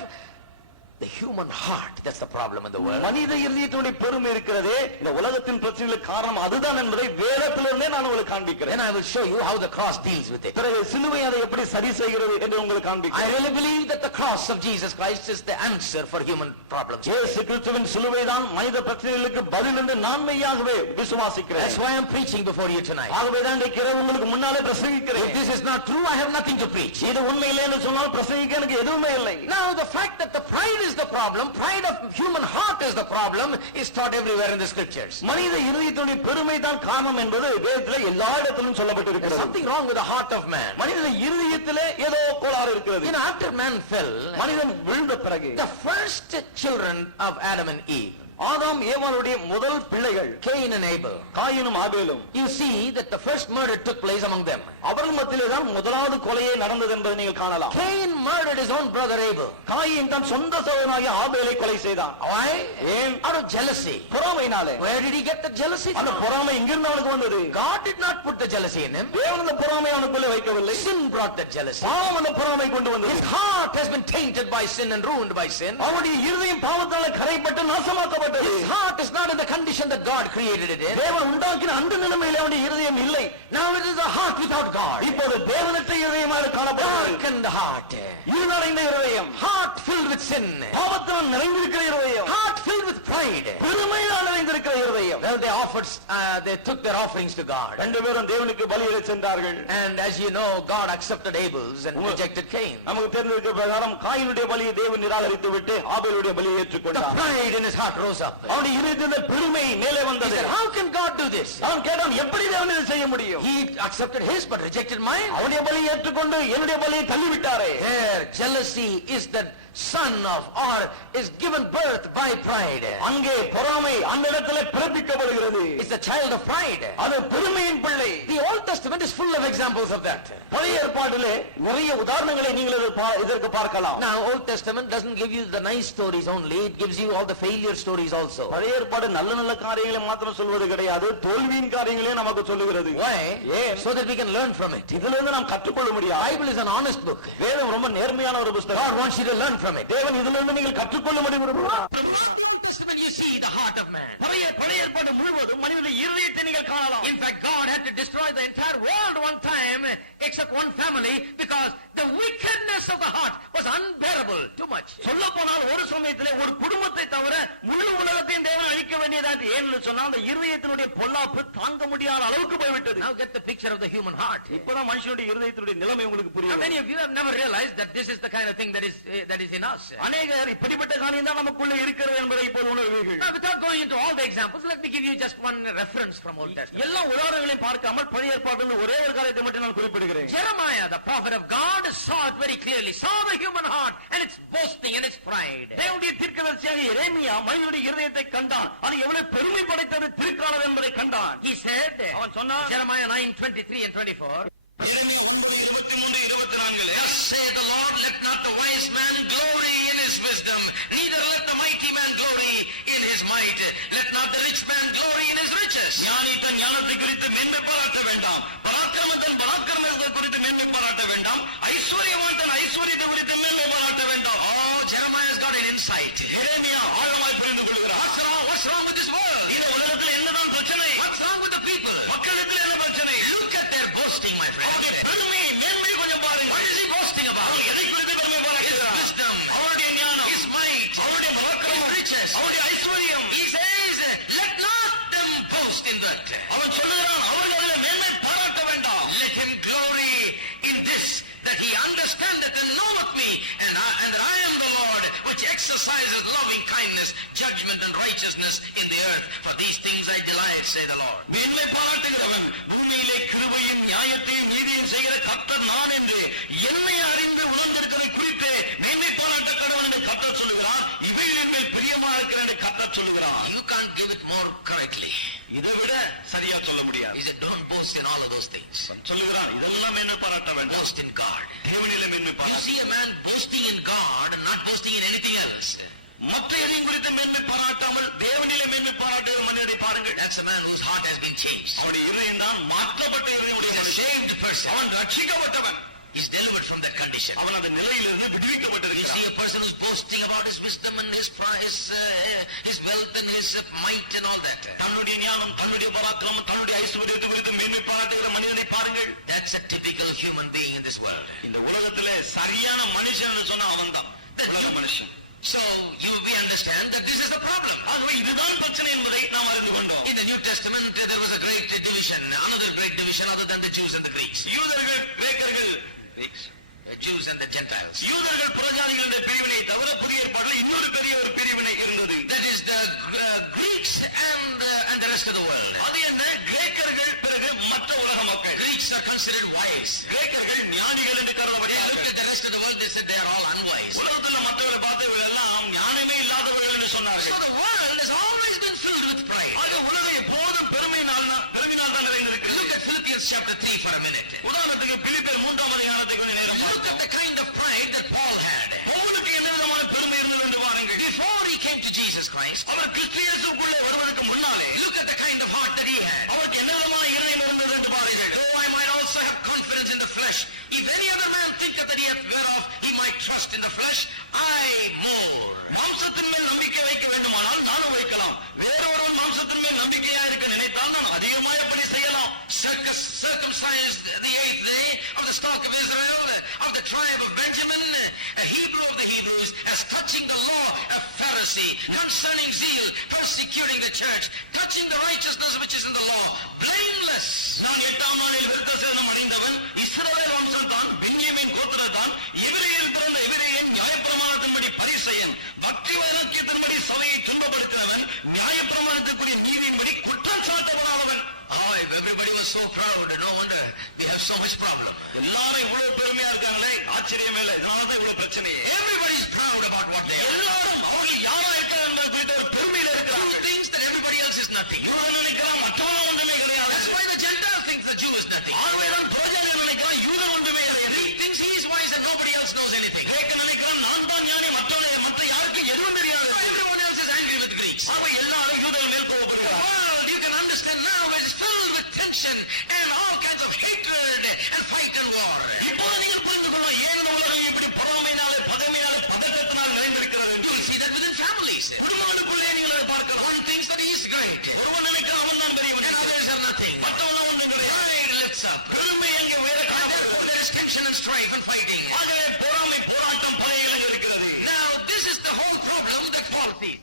the human heart. That's the problem in the world. மனித இருதயத்தினுடைய பெருமை இருக்கிறதே, இந்த உலகத்தின் பிரச்சனைகளுக்கு காரணம் அதுதான் என்பதை வேதத்திலிருந்தே நான் உங்களுக்கு காண்பிக்கிறேன். Then I will show you how the cross deals with it. பிறகு சிலுவை அதை எப்படி சரி செய்கிறது என்று உங்களுக்கு I காண்பிக்கிறேன். really believe that the cross of Jesus Christ is the answer for human problems. இயேசு கிறிஸ்துவின் சிலுவை தான் மனித பிரச்சனைகளுக்கு பதில் என்று நான் மெய்யாகவே விசுவாசிக்கிறேன். That's why I'm preaching before you tonight. ஆகவே தான் இன்றைக்கு இரவு உங்களுக்கு முன்னாலே பிரசங்கிக்கிறேன். If this is not true, I have nothing to preach. இது உண்மை இல்லை என்று சொன்னால் பிரசங்கிக்க எனக்கு எதுவுமே இல்லை. Now, the fact that the pride is the problem, pride of human heart is the problem, is taught everywhere in the scriptures. மனித இருதயத்தினுடைய பெருமை தான் காரணம் என்பது வேதத்திலே எல்லா இடத்திலும் There's சொல்லப்பட்டிருக்கிறது. something wrong with the heart of man. மனித இருதயத்திலே ஏதோ கோளாறு இருக்கிறது. You know, after man fell, மனிதன் விழுந்த பிறகு the first children of Adam and Eve, ஆதாம் ஏவாளுடைய முதல் பிள்ளைகள் Cain and Abel, காயினும் ஆபேலும், you see that the first murder took place among them. அவர்கள் மத்தியிலே தான் முதலாவது கொலையே நடந்தது என்பதை நீங்கள் காணலாம். Cain murdered his own brother Abel. Cain தன் சொந்த சகோதரனாகிய ஆபேலை கொலை செய்தான். Why? ஏன்? Out of jealousy. பொறாமையினாலே. Where did he get the jealousy அந்த from? பொறாமை எங்கிருந்து அவனுக்கு வந்தது? God did not put the jealousy in him. தேவன் அந்த பொறாமை அவனுக்குள்ளே வைக்கவில்லை. Sin brought that jealousy. பாவம் அந்த பொறாமை கொண்டு வந்தது. His heart has been tainted by sin and ruined by sin. அவனுடைய இருதயம் பாவத்தால் கரைப்பட்டு நாசமாக்கப்பட்டது. His heart is not in the condition that God created it in. தேவன் உண்டாக்கின அந்த நிலைமையிலே அவனுடைய இருதயம் இல்லை. Now it is a heart without God. இப்போது தேவனற்ற இருதயம் இருதயமாக காணப்படுகிறது. Darkened heart. இருளடைந்த இருதயம், Heart filled with sin. பாவத்தால் நிறைந்திருக்கிற இருதயம், Heart filled with pride. பெருமையால் நிறைந்திருக்கிற இருதயம். Well, they took their offerings to God. ரெண்டு பேரும் தேவனுக்கு பலியிட சென்றார்கள். And as you know, God accepted Abel's and rejected Cain. நமக்கு தெரிந்திருக்கிற பிரகாரம் காயினுடைய பலியை தேவன் நிராகரித்து விட்டு ஆபேலுடைய பலியை The ஏற்றுக்கொண்டார். pride in his heart rose up. அவனுடைய இருதயத்தில் பெருமை மேலே He வந்தது. said, how can God do this? அவன் கேட்டான், எப்படி தேவன் இதை செய்ய முடியும்? He accepted his but rejected mine. அவனுடைய பலியை ஏற்றுக்கொண்டு என்னுடைய பலியை தள்ளிவிட்டாரே. There, jealousy is the son of or is given birth by pride. அங்கே பொறாமை அந்த இடத்திலே பிறப்பிக்கப்படுகிறது. It's the child of pride. அது பெருமையின் பிள்ளை. The Old Testament is full of examples of that. பழைய ஏற்பாட்டிலே நிறைய உதாரணங்களை நீங்கள் இதற்கு பார்க்கலாம். Now, Old Testament doesn't give you the nice stories only, it gives you all the failure stories also. பழைய ஏற்பாடு நல்ல நல்ல காரியங்களை மாத்திரம் சொல்வது கிடையாது, தோல்வியின் காரியங்களையும் நமக்கு சொல்லுகிறது. Why? ஏன்? So that we can learn from it. இதுல இருந்து நாம் கற்றுக்கொள்ள முடியாது. Bible is an honest book. வேதம் ரொம்ப நேர்மையான ஒரு புத்தகம். God wants you to learn from it. தேவன் இதுல இருந்து நீங்கள் கற்றுக்கொள்ள முடியும். When you see the heart of man. பழைய ஏற்பாடு முழுவதும் மனிதனுடைய இருதயத்தை நீங்கள் காணலாம். In fact, God had to destroy the entire world one time, except one family, because the wickedness of the heart was unbearable. Too much. சொல்ல போனால் ஒரு சமயத்திலே ஒரு குடும்பத்தை தவிர முழு உலகத்தையும் தேவன் அழிக்க வேண்டியதாக ஏன்னு சொன்னா அந்த இருதயத்தினுடைய பொல்லாப்பு தாங்க முடியாத அளவுக்கு போய்விட்டது. Now get the picture of the human heart. இப்பதான் மனுஷனுடைய இருதயத்தினுடைய நிலைமை உங்களுக்கு How புரியும். many of you have never realized that this is the kind of thing that is in us? அநேகர் இப்படிப்பட்ட காரியம் தான் நமக்குள்ள இருக்கிறது என்பதை இப்போது உணர்வீர்கள். Now, without going into all the examples, let me give you just one reference from Old Testament. எல்லா உதாரணங்களையும் பார்க்காமல் பழைய ஏற்பாட்டில் ஒரே ஒரு காரியத்தை மட்டும் நான் குறிப்பிடுகிறேன். Jeremiah, the prophet of God, saw it very clearly. Saw the human heart and its boasting and its pride. தேவனுடைய தீர்க்கதரிசியாகிய எரேமியா மனிதனுடைய இருதயத்தை கண்டான். அது எவ்வளவு பெருமை படைத்தது திருக்கானது என்பதை கண்டான். He said, அவன் சொன்னான், Jeremiah 9:23 and 24. எரேமியா 9:23-24 Thus saith the Lord, let not the wise man glory in his wisdom, neither let the mighty man glory in his might. Let not the rich man glory in his riches. ஞானி தன் ஞானத்தை குறித்து மேன்மை பாராட்ட வேண்டாம். பராக்கிரமத்தன் பராக்கிரமத்தை குறித்து மேன்மை பாராட்ட வேண்டாம். ஐஸ்வர்யவான் தன் ஐஸ்வர்யத்தை குறித்து மேன்மை பாராட்ட வேண்டாம். Oh, Jeremiah's got an insight. எரேமியா ஆழமாய் புரிந்து கொள்கிறார். What's wrong with this world? இந்த உலகத்தில் என்னதான் பிரச்சனை? What's wrong with the people? மக்களிடத்தில் என்ன பிரச்சனை? Look at their boasting, my friend. அவருடைய பெருமையை மேன்மையை கொஞ்சம் பாருங்க. What is he boasting about? அவர் எதை குறித்து பெருமை பாராட்டுகிறார்? Wisdom, அவருடைய ஞானம், his might, அவருடைய his பராக்கிரமம், riches. அவருடைய ஐஸ்வர்யம். He says, let not them boast in that. அவன் சொல்லுகிறான், அவர்கள் அதில் மேன்மை பாராட்ட வேண்டாம். Let him glory in this, that he understandeth and knoweth me, and that I am the Lord, which exercises loving kindness, judgment, and righteousness in the earth. For these things I delight, say the Lord. மேன்மை பாராட்டுகிறவன் பூமியிலே கிருபையும் நியாயத்தையும் நீதியும் செய்கிற கர்த்தர் நான் என்று என்னை அறிந்து உணர்ந்திருக்கிறதை குறித்து மேன்மை பாராட்ட கடவுள் என்று கர்த்தர் சொல்லுகிறான். இவைகளின் மேல் பிரியமா இருக்கிற என்று கர்த்தர் சொல்லுகிறான். You can't give it more correctly. இதை விட சரியா சொல்ல முடியாது. He said, don't boast in all of those things. சொல்லுகிறான், இதெல்லாம் மேன்மை பாராட்ட வேண்டாம். Boast in God. தேவனிலே மேன்மை You பாராட்டு. see a man boasting in God, not boasting in anything else. மற்ற எதையும் குறித்து மேன்மை பாராட்டாமல் தேவனிலே மேன்மை பாராட்டுகிற மனிதரை பாருங்கள். That's a man whose heart has been changed. அவனுடைய இருதயம் தான் மாற்றப்பட்ட இருதயமுடைய He's a மனுஷன். saved person. அவன் ரட்சிக்கப்பட்டவன். He's delivered from that condition. அவன் அந்த நிலையிலிருந்து You விடுவிக்கப்பட்டிருக்கிறான். see a person who's boasting about his wisdom and his wealth and his might and all that. தன்னுடைய ஞானம், தன்னுடைய பராக்கிரமம், தன்னுடைய ஐஸ்வர்யத்தை குறித்து மேன்மை பாராட்டுகிற மனிதனை பாருங்கள். That's a typical human being in this world. இந்த உலகத்திலே சரியான மனுஷன் சொன்னா அவன் தான் மனுஷன். So we understand that this is the problem. ஆகவே இதுதான் பிரச்சனை என்பதை நாம் அறிந்து கொண்டோம். In the New Testament, there was a great division, another great division other than the Jews and the Greeks. யூதர்கள், கிரேக்கர்கள், Jews and the Gentiles. யூதர்கள் புறஜாதிகள் என்ற பிரிவினை தவிர புதிய ஏற்பாட்டில் இன்னொரு பெரிய ஒரு பிரிவினை இருந்தது. That is the Greeks and the rest of the world. அது என்ன? கிரேக்கர்கள், பிறகு மற்ற உலக மக்கள். Greeks are considered wise. கிரேக்கர்கள் ஞானிகள் என்று They கருதப்படுகிறார்கள். looked at the rest of the world, they said they are all unwise. உலகத்தில் மற்றவர்கள் பார்த்தவர்கள் எல்லாம் ஞானமே இல்லாதவர்கள் என்று So சொன்னார்கள். the world has always been filled with pride. ஆக உலகம் எப்போதும் பெருமையினால் தான் நிறைந்திருக்கிறது. Look at Philippians chapter 3 for a minute. உதாரணத்துக்கு பிலிப்பியர் 3ஆம் அதிகாரத்தை கொஞ்ச நேரம் Look பார்ப்போம். at the kind of pride that Paul had. பவுலுக்கு என்ன விதமான பெருமை இருந்தது என்று பாருங்கள். Before he came to Jesus Christ, அவர் கிறிஸ்து இயேசுவுக்குள்ளே வருவதற்கு முன்னாலே look at the kind of heart that he had. அவருக்கு என்ன விதமான இருதயம் இருந்தது என்று பாருங்கள். Though I might also have of the tribe of Benjamin, a Hebrew of the Hebrews, as touching the law, a Pharisee, concerning zeal, persecuting the church, touching the righteousness which is in the law, blameless. நான் 8ஆம் ஆண்டில் விருத்தசேதனம் அடைந்தவன், இஸ்ரவேல் வம்சம்தான், பென்யமீன் கோத்திரத்தான், எபிரேயர் பிறந்த எபிரேயன், நியாயப்பிரமாணத்தின்படி பரிசேயன், பக்தி வைராக்கியத்தின்படி சபையை துன்பப்படுத்தினவன், நியாயப்பிரமாணத்திற்குரிய நீதியின்படி குற்றம் சாட்டப்படாதவன். If everybody was so proud, no wonder we have so much problem. எல்லாரும் இவ்வளவு பெருமையா இருக்காங்களே, ஆச்சரியமே இல்லை. இதனாலதான் இவ்வளவு பிரச்சனை. Everybody is proud about what they are. எல்லாரும் அவர்கள் யாரா இருக்கிறாங்க குறித்த ஒரு பெருமையில இருக்கிறாங்க. Who thinks that everybody else is nothing? இவன் நினைக்கிறான் மற்றவன் ஒன்றுமே கிடையாது. That's why the Gentile thinks the Jew is nothing. ஆகவேதான் புறஜாதிகள் நினைக்கிறான் யூதன் ஒன்றுமே இல்லை என்று. He thinks he is wise and nobody else knows anything. கிரேக்கன் நினைக்கிறான் நான் தான் ஞானி, மற்ற யாருக்கு எதுவும் தெரியாது. Everyone else is angry with Greeks. அவன் எல்லாரும் யூதர்கள் மேல் கோபப்படுகிறார். Well, you can understand now it's filled with tension and all kinds of hatred and fight and war. இப்போது நீங்கள் புரிந்து கொள்ளலாம் ஏன் இந்த உலகம் இப்படி பொறாமையினாலே, பகைமையினாலே, பதட்டத்தினால் நிறைந்திருக்கிறது என்று. You see that within families. குடும்பங்களுக்குள்ளே நீங்கள் அதை பார்க்கலாம். One thinks that he is great. ஒருவன் நினைக்கிறான் அவன் தான் பெரியவன், And others are nothing. மற்றவன் ஒன்றும் கிடையாது. Pride lifts up. பெருமை எங்கே And உயரக்காக therefore there is tension and strife and fighting. ஆகவே பொறாமை போராட்டம் பல இடங்களில் இருக்கிறது. Now this is the whole problem that Paul sees.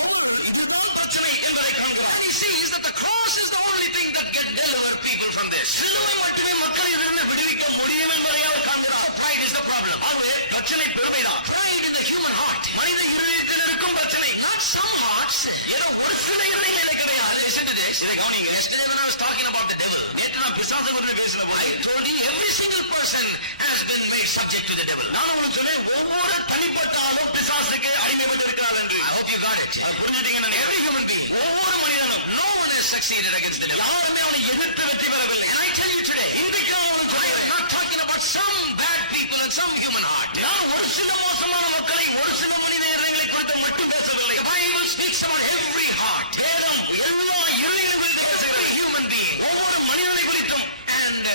பிரச்சனை என்பதை காண்கிறார். He sees that the cross is the only thing that can deliver people from this. சிலுவை மட்டுமே மக்களிலிருந்து விடுவிக்க முடியும் என்பதை அவர் காண்கிறார். Pride is the problem. ஆகவே பிரச்சனை பெருமைதான். Pride in the human heart. மனித இருதயத்தில் இருக்கும் பிரச்சனை. Not some hearts. ஏதோ ஒரு சில இருதயங்கள் கிடையாது. Listen to this. இதை கவனிங்க. Yesterday when I was talking about the devil, நேற்று நான் பிசாசை பற்றி பேசின போது I told you every single person has been made subject to the devil. நான் உங்களுக்கு சொன்னேன் ஒவ்வொரு தனிப்பட்ட ஆளும் பிசாசுக்கு அடிமைப்பட்டிருக்கிறார் என்று. I hope you got it. புரிஞ்சுட்டீங்கன்னு நினைக்கிறேன். Every human being. ஒவ்வொரு மனிதனும் No one has succeeded against the devil. யாருமே அவனை எதிர்த்து வெற்றி பெறவில்லை. And I tell you today, இன்றைக்கு நான் உங்களுக்கு I சொல்கிறேன். am not talking about some bad people and some human heart. நான் ஒரு சில மோசமான மக்களை, ஒரு சில மனித இதயங்களை குறித்து மட்டும் பேசவில்லை. The Bible speaks about every heart. வேதம் எல்லா இருதயங்களை குறித்து பேசுகிறது. Every human being. ஒவ்வொரு மனிதனை குறித்தும். And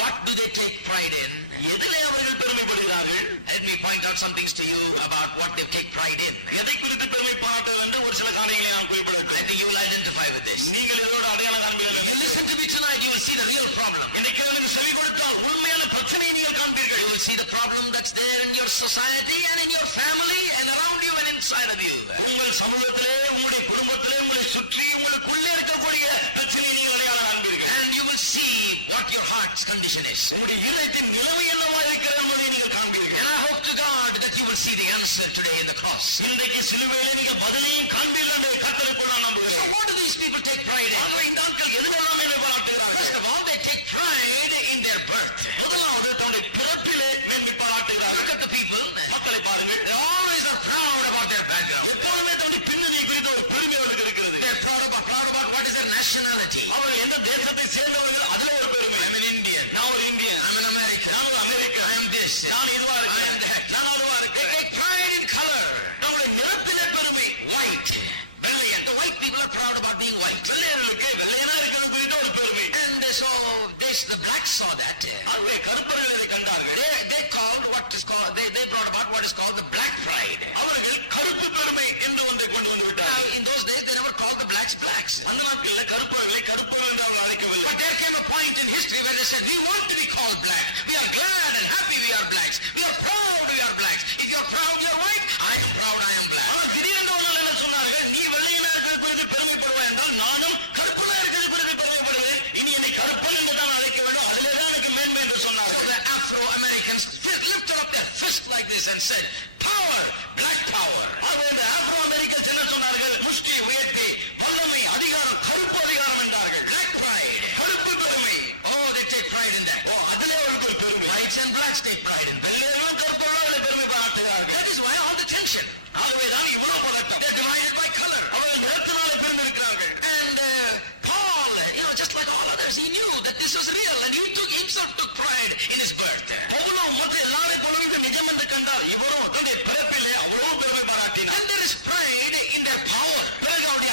what do they take pride in? எதிலே அவர்கள் பெருமைப்படுகிறார்கள்? Let me point out some things to you about what they take pride in. எதை குறித்து பெருமை பாராட்டுவது என்று ஒரு சில காரியங்களை நான் குறிப்பிடுகிறேன். I think you will identify with this. நீங்கள் இதோடு அடையாளம் காண்பீர்கள். You listen to me tonight, you will see the real problem. இன்னைக்கு எனக்கு செவி கொடுத்தால் உண்மையான பிரச்சனையை நீங்கள் காண்பீர்கள். You will see the problem that's there in your society and in your family and around you and inside of you. உங்கள் சமூகத்திலே, உங்களுடைய குடும்பத்திலே, உங்களை சுற்றி, உங்களுக்குள்ளே இருக்கக்கூடிய பிரச்சனையை நீங்கள் அடையாளம் காண்பீர்கள். And you will see what your heart's condition is. உங்களுடைய இதயத்தின் நிலைமை என்னவா இருக்கிறது என்பதை நீங்கள் காண்பீர்கள். And I hope to God that you will see the answer today in the cross. இன்றைக்கு சிலுவையிலே நீங்கள் பதிலையும் காண்பீர்கள் என்று கர்த்தருக்குள் நான் So நம்புகிறேன். what do these people take pride in? ஆகவே இந்த ஆட்கள் எதுவெல்லாம் என்னை பாராட்டுகிறார்கள்? First of all, they take pride in their birth. முதலாவது தன்னுடைய பிறப்பிலே மேன்மை பாராட்டுகிறார்கள். Look at the people. மக்களை பாருங்கள். They always are proud about their background. எப்பொழுதுமே தன்னுடைய பின்னணியை குறித்து ஒரு பெருமை அவர்களுக்கு இருக்கிறது. They're proud about what is their nationality. அவர்கள் எந்த தேசத்தை சேர்ந்தவர்கள் அதிலே ஒரு பெருமை. I'm an Indian. நான் ஒரு இந்தியன். I'm an American. நான் ஒரு அமெரிக்கன். I'm this. நான் இதுவா I இருக்கேன். am that. நான் அதுவா They இருக்கேன். take pride in color. நம்முடைய நிறத்திலே பெருமை. White. வெள்ளை. And the white people are proud about being white. வெள்ளையர்களுக்கு வெள்ளையனா இருக்கிறது குறித்து ஒரு பெருமை. And so the blacks saw that. ஆகவே கருப்பர்கள் இதை கண்டார்கள். They called what is called, they brought about what is called the black pride. அவர்கள் கருப்பு பெருமை என்று ஒன்றை கொண்டு வந்து Now, விட்டார்கள். in those days, they never called the blacks blacks. அந்த நாட்களில் கருப்பர்களை கருப்பர்கள் என்று அவர்கள் அழைக்கவில்லை. But there came a point in history where they said, we want to be called black. We are glad and happy we are blacks. We are proud we are blacks. If you are proud you are white, I am proud I am black. ஆனால் திடீரென்று ஒரு நாள் என்ன சொன்னார்கள்? நீ வெள்ளையனா இருக்கிறது குறித்து பெருமைப்படுவாய் என்றால் நானும் கருப்பனா இருக்கிறது குறித்து பெருமைப்படுவேன். இனி என்னை கருப்பன் என்று தான் அழைக்க வேண்டும். அதிலேதான் எனக்கு மேன்மை என்று So சொன்னார்கள். the Afro-Americans lifted up their fist like this and said, power, black power. ஆகவே இந்த ஆப்பிரோ அமெரிக்கன்ஸ் என்ன சொன்னார்கள்? முஷ்டி உயர்த்தி வல்லமை, அதிகாரம், கருப்பு அதிகாரம் என்றார்கள். Black pride. கருப்பு பெருமை. Oh, they take pride in that. அதிலே அவர்கள் பெருமை. Whites and blacks take pride in that. வெள்ளையர்களும் கருப்பர்களும் பெருமை பாராட்டுகிறார்கள். That is why all the tension. ஆகவேதான் இவ்வளவு பதட்டம். They're divided by color. அவர்கள் நிறத்தினாலே பிரிந்திருக்கிறார்கள். And Paul, just like all others, he knew that this was real and he himself took pride in his birth. பவுலோ மற்ற எல்லாரைப் போலவும் இது நிஜம் என்று கண்டார். இவரோ தன்னுடைய பிறப்பிலே அவ்வளவு பெருமை பாராட்டினார். And there is pride in their power. பிறகு அவருடைய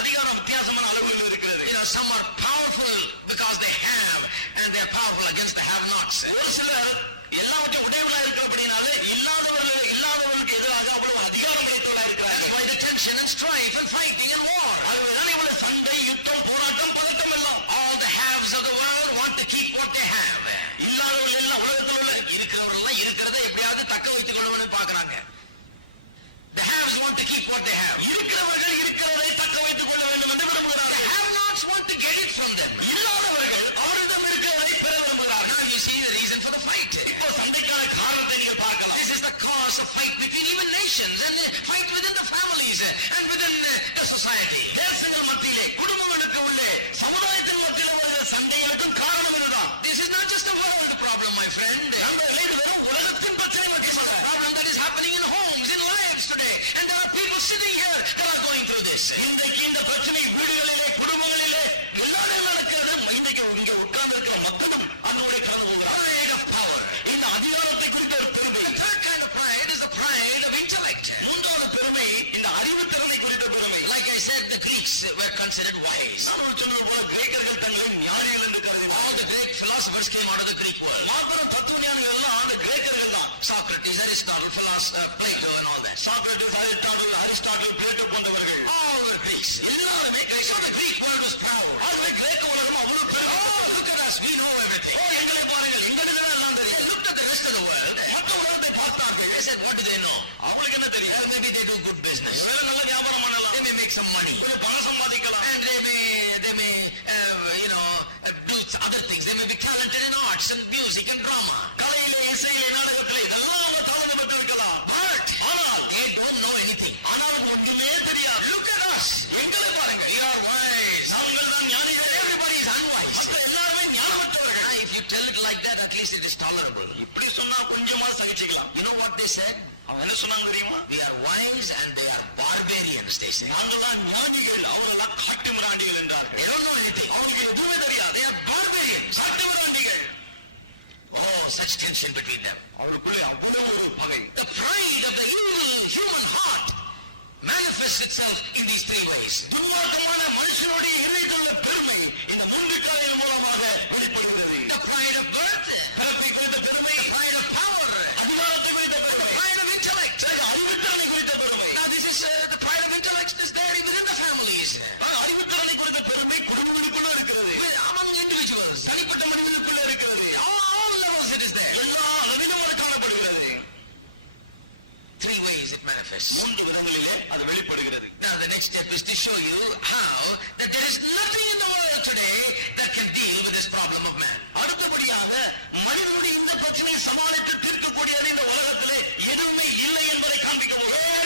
அதிகாரம் வித்தியாசமான அளவுகளில் இருக்கிறது. Some are powerful because they have, and they are powerful against the have-nots. ஒரு சிலர் எல்லாவற்றையும் உடையவர்களா இருக்கிறபடினாலே இல்லாதவர்களுக்கு எதிராக அவ்வளவு அதிகாரம் வைத்தவர்களா இருக்கிறார்கள். By the tension and strife and fighting and war. அதுதான் இவ்வளவு சண்டை, யுத்தம், போராட்டம், பதட்டம் எல்லாம். All the haves of the world want to keep what they have. இல்லாதவர்கள் எல்லாம் உலகத்தோட இருக்கிறவர்கள் இருக்கிறத எப்படியாவது தக்க வைத்துக் கொள்ளணும்னு பாக்குறாங்க. The haves want to keep what they have. இருக்கிறவர்கள் இருக்கிறதை தக்க வைத்துக் கொள்ள வேண்டும் என்று விரும்புகிறார்கள். The have-nots want to get it from them. இல்லாதவர்கள் அவரிடம் இருக்கிறதை பெற விரும்புகிறார்கள். Now you see the reason for the fight. இப்போ சண்டைக்கான காரணத்தை நீங்க பார்க்கலாம். This is the cause of fight between even nations and fight within the families and within the society. தேசங்கள் மத்தியிலே, குடும்பங்களுக்கு உள்ளே, சமுதாயத்தின் மத்தியிலே வருகிற சண்டைகளுக்கும் காரணம் இதுதான். This is not just a world problem, my friend. அந்த வெறும் உலகத்தின் பிரச்சனை பற்றி சொல்ல. Problem that is happening in homes, in lives today, and there are people sitting here that are going through this. இன்றைக்கு இந்த பிரச்சனை வீடுகளிலே, குடும்பங்களிலே எல்லாரும் நடக்கிறது. இன்றைக்கு இங்கே உட்கார்ந்து இருக்கிற மக்களும் அதனுடைய கடந்து போகிறார். Pride of power. இந்த அதிகாரத்தை குறித்த ஒரு பெருமை. The third kind of pride is the pride of intellect. மூன்றாவது பெருமை இந்த அறிவுத்திறனை குறித்த பெருமை. Like I said, the Greeks were considered wise. நான் சொன்னது போல கிரேக்கர்கள் தங்களை ஞானிகள் என்று கருதினார்கள். All the great philosophers came out of the Greek world. மாத்திரம் தத்துவ ஞானிகள் எல்லாம் அந்த கிரேக்கர்கள் தான். Socrates, Aristotle, Plato and all that. Socrates, Aristotle, Plato போன்றவர்கள் All were Greeks. எல்லாருமே So the Greek world was proud. ஆகவே கிரேக்க உலகம் அவ்வளவு பெருமை. Oh, look at us, we know everything. எங்களை பாருங்கள், எங்களுக்கு எல்லாம் They தெரியும். looked at the rest of the world. மற்ற உலகத்தை பார்த்தார்கள். They said, what do they know? அவங்களுக்கு என்ன தெரியும்? Well, maybe they do good business. வேற நல்ல வியாபாரம் பண்ணலாம். They may make some money. பணம் சம்பாதிக்கலாம். And they may do other things. They may be talented in arts and music and drama. கலையிலே, இசையிலே, நாடகத்திலே நல்லா அவங்க தாழ்ந்து பெற்றிருக்கலாம். But ஆனால் they don't know anything. ஆனால் ஒன்றுமே தெரியாது. Look at us. எங்களை பாருங்கள். We are wise. நாங்கள் தான் ஞானிகள். Everybody is unwise. மற்ற எல்லாருமே ஞானமற்றவர்கள். If you tell it like that, at least it is tolerable. இப்படி சொன்னா கொஞ்சமா சகிச்சுக்கலாம். You know what they said? அவங்க என்ன சொன்னாங்க தெரியுமா? We are wise and they are barbarians, they say. நாங்களாம் ஞானிகள், அவங்களாம் காட்டு மிராண்டிகள் என்றார்கள். They don't know anything. அவங்களுக்கு எதுவுமே தெரியாது. They are barbarians. காட்டு மிராண்டிகள். Oh, such tension between them. அவருக்குள்ளே அவ்வளவு ஒரு பகை. The pride of the evil human heart manifests itself in these three ways. துன்மார்க்கமான மனுஷனுடைய இருதயத்திலுள்ள பெருமை இந்த மூன்று காரியம் மூலமாக வெளிப்படுகிறது. The pride of birth, பிறப்பை குறித்த பெருமை, the pride of power, அதிகாரத்தை குறித்த பெருமை, the pride of intellect. அறிவுத்திறனை குறித்த பெருமை. Now this is the pride of intellect is there within the families. அறிவுத்திறனை குறித்த பெருமை குடும்பங்களுக்குள்ள இருக்கிறது. Among individuals. தனிப்பட்ட மனிதனுக்குள்ள இருக்கிறது. All levels it is there. எல்லா அளவிலும் காணப்படுகிறது. Three ways it manifests. மூன்று விதங்களிலே அது வெளிப்படுகிறது. Now the next step is to show you how that there is nothing in the world today that can deal with this problem of man. அடுத்தபடியாக மனிதனுடைய இந்த பிரச்சனையை சமாளித்து தீர்க்கக்கூடியது இந்த உலகத்திலே எதுவுமே இல்லை என்பதை காண்பிக்க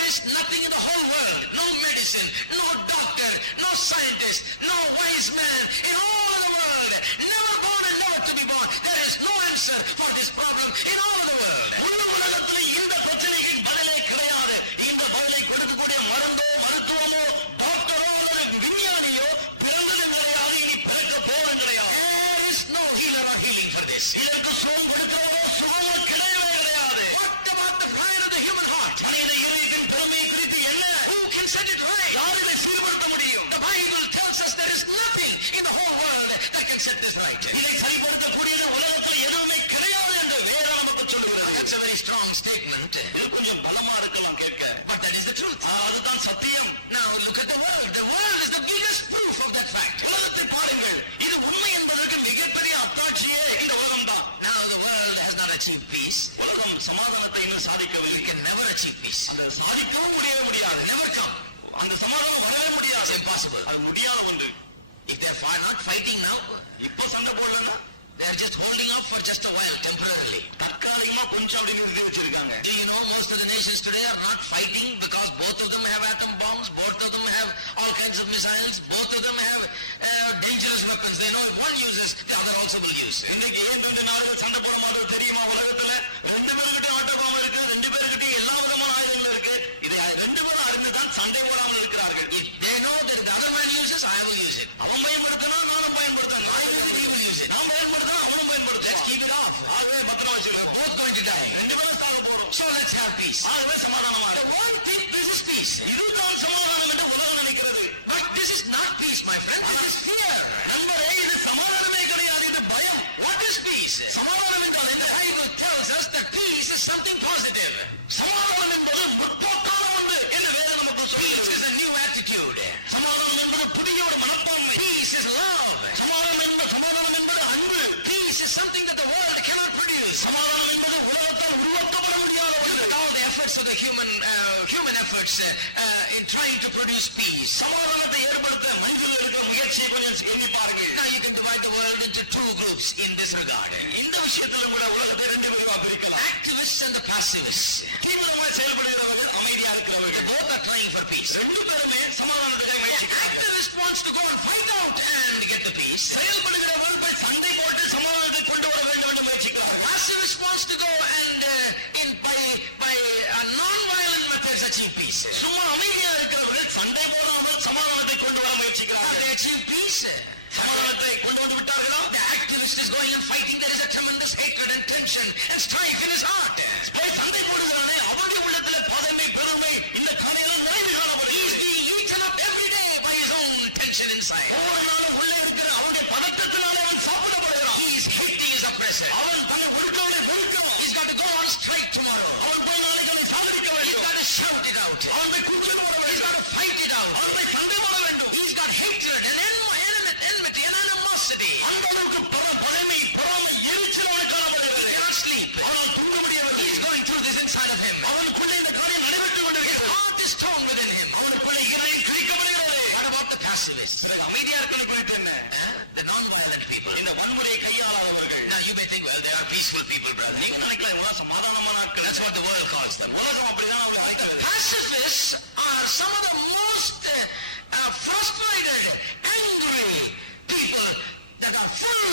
There is nothing in the whole world. No medicine, no doctor, no scientist, no wise man in all the world. Never born and never to be born. There is no answer for this problem in all the world. முழு உலகத்திலே இந்த பிரச்சனைக்கு பதிலே கிடையாது. இந்த பதிலை கொடுக்கக்கூடிய மருந்தோ, மருத்துவமோ, டாக்டரோ அல்லது விஞ்ஞானியோ பிறந்ததும் கிடையாது, இனி பிறக்க போவது கிடையாது. There is no healer or healing for this. இதற்கு சுகம் கொடுக்கிறதோ, சுகம் கிடையவே கிடையாது. What about the pride of the human heart? மனித இதயத்தின் பெருமையை குறித்து என்ன? Who can set it right? யார் இதை சீர்படுத்த முடியும்? The Bible tells us there is nothing in the whole world that can set this right. இதை சரிபடுத்தக்கூடிய உலகத்தில் எதுவுமே கிடையாது என்று வேதாகமம் சொல்கிறது. That's a very strong statement. இது கொஞ்சம் பலமா இருக்கலாம் கேட்க. But that is the truth. அதுதான் சத்தியம். Now look at the world. The world is the biggest proof of that fact. உலகத்தை பாருங்கள். இது உண்மை என்பதற்கு மிகப்பெரிய அத்தாட்சியே இந்த உலகம் தான். Now the world has not achieved peace. உலகம் சமாதானத்தை இன்று சாதிக்கவில்லை. We can never achieve peace. சாதிக்கவும் முடியவே முடியாது. Never come. அந்த சமாதானம் வரவே முடியாது. It's impossible. அது முடியாத ஒன்று. If they are not fighting now, இப்ப சண்டை போடலன்னா they are just holding out for just a while temporarily. தற்காலிகமா கொஞ்சம் அப்படி நிறுத்தி வச்சிருக்காங்க. Do you know most of the nations today are not fighting because both of them have atom bombs, both of them have all kinds of missiles, both of them have dangerous weapons. They know if one uses, the other also will use. இன்னைக்கு ஏன் இந்த நாடுகள் சண்டை போட மாட்டோம் தெரியுமா? உலகத்துல ரெண்டு பேர்கிட்ட ஆட்டோபாம இருக்கு, ரெண்டு பேர்கிட்ட எல்லா விதமான ஆயுதங்கள் இருக்கு. இதை ரெண்டு பேரும் அறிந்துதான் சண்டை போடாமல் இருக்கிறார்கள். If they know that the other man uses, I will use it. அவன் பயன்படுத்தணும், நானும் பயன்படுத்தணும். He will use it. நான் பயன்படுத்தணும், அவனும் பயன்படுத்தணும். Let's keep it off. ஆகவே பத்திரமா வச்சுக்கணும். Both going to die. ரெண்டு பேரும் சாக போறோம். So let's have peace. ஆகவே சமாதானமா The world thinks this is peace. இதுதான் சமாதானம் என்று உலகம் நினைக்கிறது. But this is my friend. This is fear. நண்பரே, இது சமாதானமே கிடையாது, இது பயம். What is peace? சமாதானம் என்றால் என்ன? The Bible tells us that peace is something positive. சமாதானம் என்பது முற்போக்கான ஒன்று என்று வேதம் நமக்கு Peace சொல்கிறது. is a new attitude. சமாதானம் என்பது புதிய ஒரு மனப்பான்மை. Peace is love. சமாதானம் என்பது அன்பு. Peace is something that the world cannot produce. சமாதானம் என்பது உலகத்தால் உருவாக்கப்பட முடியாத ஒன்று. All the efforts of the human efforts in trying to produce peace. சமாதானத்தை ஏற்படுத்த மனிதர்கள் இருக்கிற முயற்சியை கொஞ்சம் எண்ணி பாருங்கள். Now you can divide the world into two groups in this regard. இந்த விஷயத்தில் கூட உலகத்தை இரண்டு விதமாக பிரிக்கலாம். Activists and the pacifists. தீவிரமாய் செயல்படுகிறவர்கள், அமைதியா இருக்கிறவர்கள். Both are trying for peace. ரெண்டு பேருமே சமாதானத்தை முயற்சிக்கிறார்கள். Activist wants to go and fight out and get the peace. செயல்படுகிறவர்கள் போய் சண்டை போட்டு சமாதானத்தை கொண்டு வர வேண்டும் என்று முயற்சிக்கிறார்கள். Pacifist wants to go and by non-violent methods achieve peace. சும்மா அமைதியா இருக்கிறவர்கள் சண்டை போடாமல் சமாதானத்தை கொண்டு வர முயற்சிக்கிறார்கள். They achieve peace. சமாதானத்தை கொண்டு வந்து விட்டார்களா? The activist is going and fighting. There is a tremendous hatred and tension and strife in his heart. போய் சண்டை போடுகிறானே, அவனுடைய உள்ளத்துல பதமை, பெருமை இந்த காலையில நிறைவு He is காணப்படுகிறது. being eaten up every day by his own tension inside. ஒவ்வொரு நாளும் உள்ளே இருக்கிற அவனுடைய பதட்டத்தினாலே அவன் சாப்பிடப்படுகிறான். He is hating his oppressor. அவன் தன்னை ஒடுக்கவனை ஒடுக்கவும். He's got to go on strike tomorrow. அவன் போய் நாளைக்கு அவனை சாதிக்க He's வேண்டும். got to shout it out. அவன் போய் குடிச்சு போட He's வேண்டும். got to fight it out. அவன் போய் சண்டை போட வேண்டும். He's got hatred and enmity and animosity. அந்த அளவுக்கு பதமை, பொறாமை, எரிச்சல் அவனுக்கு காணப்படுகிறது. He cannot sleep. அவனால் தூங்க முடியாது. He's going through this inside of him. அவனுக்குள்ளே இந்த காரியம் நடைபெற்றுக் His கொண்டிருக்கிறது. heart is torn within him. அவனுக்குள்ளே இதயம் கிழிக்கப்படுகிறது. What about the pacifists? அமைதியா இருக்கிறது குறித்து என்ன? The non-violent people. இந்த வன்முறையை கையாளாதவர்கள். Now you may think, well, they are peaceful people, brother. நீங்க நினைக்கலாம் இவங்க சமாதானமான ஆட்கள். That's what the world calls them. உலகம் அப்படிதான் அவங்களை அழைக்கிறது. Pacifists are some of the most frustrated, angry people that are full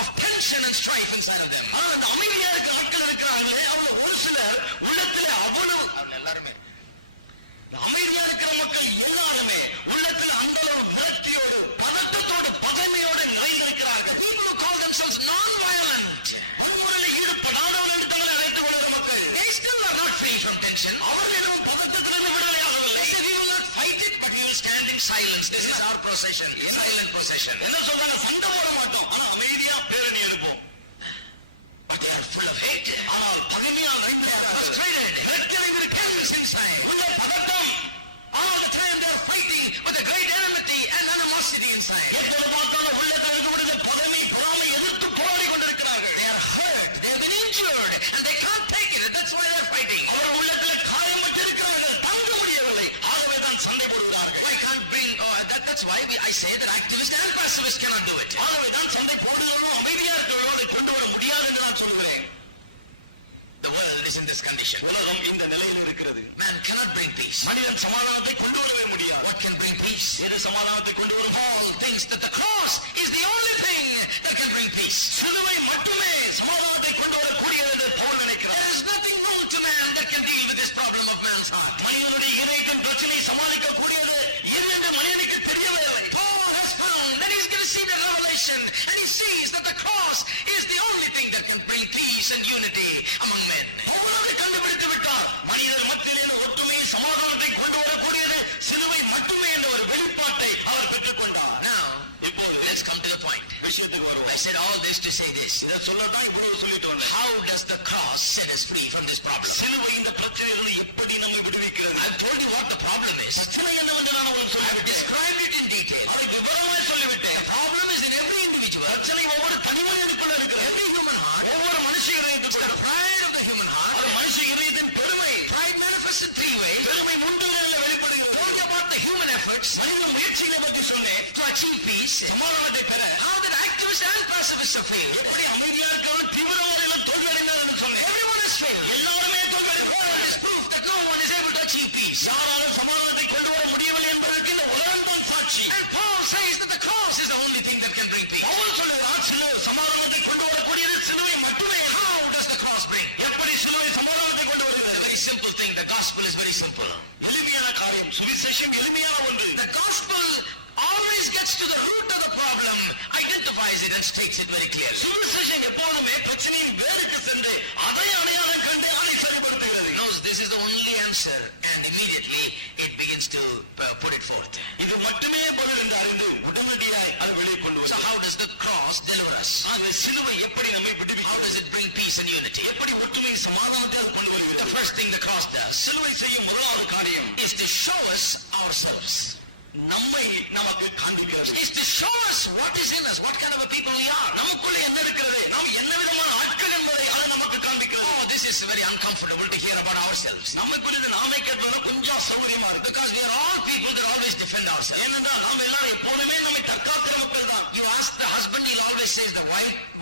of tension and strife inside of them. ஆனா அந்த அமைதியா இருக்கிற ஆட்கள் இருக்கிறார்களே, அவங்க ஒரு சிலர் உள்ளத்துல அவ்வளவு எல்லாருமே அமைதியா இருக்கிற மக்கள் எல்லாருமே உள்ளத்துல அந்த ஒரு விரக்தியோடு, பதட்டத்தோடு, பகைமையோடு நிறைந்திருக்கிறார்கள். people who call themselves non-violent, வன்முறையில் ஈடுபடாதவர்கள் என்று தங்களை அழைத்துக் கொள்கிற மக்கள், they still are not free from tension. அவர்களிடம் பதட்டத்திலிருந்து விடுதலையாகவில்லை. They say we will not fight it, but we will stand in silence. This is our procession, silent procession. என்ன சொல்றாங்க? சண்டை போட மாட்டோம், ஆனா அமைதியா பேரணி எடுப்போம். But they are full of hate, ஆனால் பகைமையால் நிறைந்திருக்கிறார்கள். frustrated, tense inside. உள்ளே பதட்டம். All the time they are fighting with a great enmity and animosity inside. எப்போது பார்த்தாலும் உள்ளே கலந்து விடுகிற பகைமை, பொறாமை எதிர்த்து போராடி கொண்டிருக்கிறார்கள். They are hurt, they have been injured, and they can't take it. That's why they are fighting. அவர் உள்ளத்தில் காயப்பட்டிருக்கிறார்கள், தாங்க முடியவில்லை. ஆகவே தான் சண்டை போடுகிறார்கள். We can't bring, that's why I say that activists and pacifists cannot do it. ஆகவே தான் சண்டை போடுகிறவரும் அமைதியா இருக்கிறவரும் அதை கொண்டு வர முடியாது என்று நான் சொல்கிறேன். The world is in this condition. உலகம் இந்த நிலையில் இருக்கிறது. Man cannot bring peace. மனிதன் சமாதானத்தை கொண்டு வரவே முடியாது. What can bring peace? எது சமாதானத்தை கொண்டு வரும்? Paul thinks that the cross is the only thing that can bring peace. சிலுவை மட்டுமே சமாதானத்தை கொண்டு வரக்கூடியது என்று பவுல் நினைக்கிறார். There is nothing known to man that can deal with this problem of man's heart. மனிதனுடைய இதயத்தின் பிரச்சனையை சமாளிக்கக்கூடியது என்னென்று மனிதனுக்கு தெரியவே இல்லை. Paul has found that he's going to see the revelation, and he sees that the cross is the only thing that can bring peace and unity among men. Pavul அதை கண்டுபிடித்து விட்டார். மனிதர் மத்தியில் ஒற்றுமை, சமாதானத்தை கொண்டு வரக்கூடியது சிலுவை மட்டுமே என்ற ஒரு வெளிப்பாட்டை அவர் பெற்றுக் கொண்டார். Now, இப்போது let's come to the point. விஷயத்துக்கு வருவோம். I said all this to say this. இதை சொல்லத்தான் இப்பொழுது சொல்லிட்டு வந்தேன். How does the cross set us free from this problem? சிலுவை இந்த பிரச்சனைகளை எப்படி நம்மை விடுவிக்கிறது? I've told you what the problem is. பிரச்சனை என்னவென்று நான் உங்களுக்கு I've சொல்லிவிட்டேன். described it in detail. அதை விவரமாய் சொல்லிவிட்டேன். The problem is in every individual. பிரச்சனை ஒவ்வொரு தனிமனிதனுக்குள்ள இருக்கிறது. Every human heart. ஒவ்வொரு மனுஷ The இதயத்துக்குள்ள. pride of the human heart. ஒரு மனுஷ இதயத்தின் பெருமை. Pride manifests in three ways. பெருமை மூன்று நிலையில் வெளிப்படுகிறது. Told you about the human efforts மனித முயற்சிகளை பற்றி சொன்னேன். to achieve peace. சமாதானத்தை பெற How did activists and pacifists have failed? எப்படி அமைதியா இருக்கிறவர் தீவிரவாதிகளும் தோல்வியடைந்தார் என்று சொன்னேன். Everyone has failed. எல்லாருமே தோல்வியடைந்தார். It is proof that no one is able to achieve peace. யாராலும் சமாதானத்தை கொண்டு வர முடியவில்லை என்பதற்கு இந்த உலகம் தான் சாட்சி. And Paul says that the cross is the only thing that can bring peace. Pavul சொல்லுகிறார், சமாதானத்தை கொண்டு வரக்கூடியது சிலுவை மட்டுமே. How does the cross bring? எப்படி சிலுவை சமாதானத்தை கொண்டு வருகிறது? It's a very simple thing. The gospel is very simple. எளிமையான காரியம். சுவிசேஷம் எளிமையான ஒன்று. The gospel always gets to the root of the problem, identifies it and states it very clearly. சுவிசேஷம் எப்போதுமே பிரச்சனையின் வேருக்கு சென்று அதை அடையாளம் கண்டு அதை செயல்படுத்துகிறது. Knows this is the only answer, and immediately it begins to put it forth. இது மட்டுமே பதில் என்று அறிந்து சிலுவை எப்படி நம்மை விடுவிக்கும்? How does it bring peace and unity? எப்படி ஒற்றுமை சமாதானத்தை அது கொண்டு வருகிறது? The first thing the cross does சிலுவை செய்யும் முதலாவது காரியம் is to show us ourselves. நம்மை நமக்கு காண்பிக்கிறது. Is to show us what is in us, what kind of a people we are. நமக்குள்ளே என்ன இருக்கிறது, நாம் என்ன விதமான ஆட்கள் என்பதை அது நமக்கு காண்பிக்கிறது. Oh, this is very uncomfortable to hear about ourselves. நம்மை குறித்து நாமே கேட்பது கொஞ்சம் சௌகரியமா இருக்கு. Because we are all people that always defend ourselves. ஏனென்றால் நாம் எல்லாரும் எப்போதுமே நம்மை தற்காக்கிற மக்கள் தான். You ask the husband, he'll always say the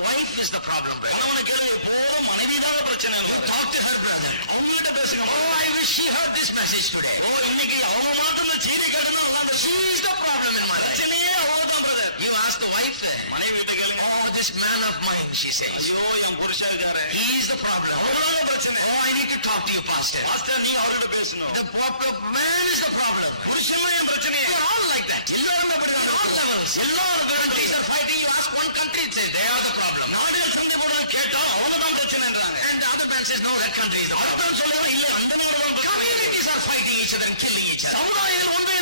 wife is the problem. கணவனை கேள எப்போதும் மனைவிதான் பிரச்சனை. Talk to her brother. அவங்ககிட்ட பேசுங்க. Oh, I wish she heard this message today. இன்னைக்கு அவங்க மாத்திரம் இந்த செய்தி கேட்டனா She is the problem in my life. பிரச்சனையே அவதான் brother. You ask the wife, மனைவி கிட்ட கேளுங்க. oh, this man of mine, she says. ஐயோ என் புருஷன் இருக்காரு. He is the problem. அவங்களால பிரச்சனை. Oh, I need to talk to you, pastor. Master நீ அவர்கிட்ட பேசணும். The problem, man is the problem. புருஷனே பிரச்சனை. You're all like that. எல்லாரும் அப்படிதான். All levels. எல்லாரும் Countries are fighting. You ask one country, they are the problem. நாடுகள் சண்டை போடுறத கேட்டா அவங்கதான் பிரச்சனைன்றாங்க. And the other man says, no, that country is the problem. அர்த்தம் சொல்றது இல்ல, அந்த நாடுதான் பிரச்சனை. Communities are fighting each other and killing each other. சமுதாயம் ஒன்றை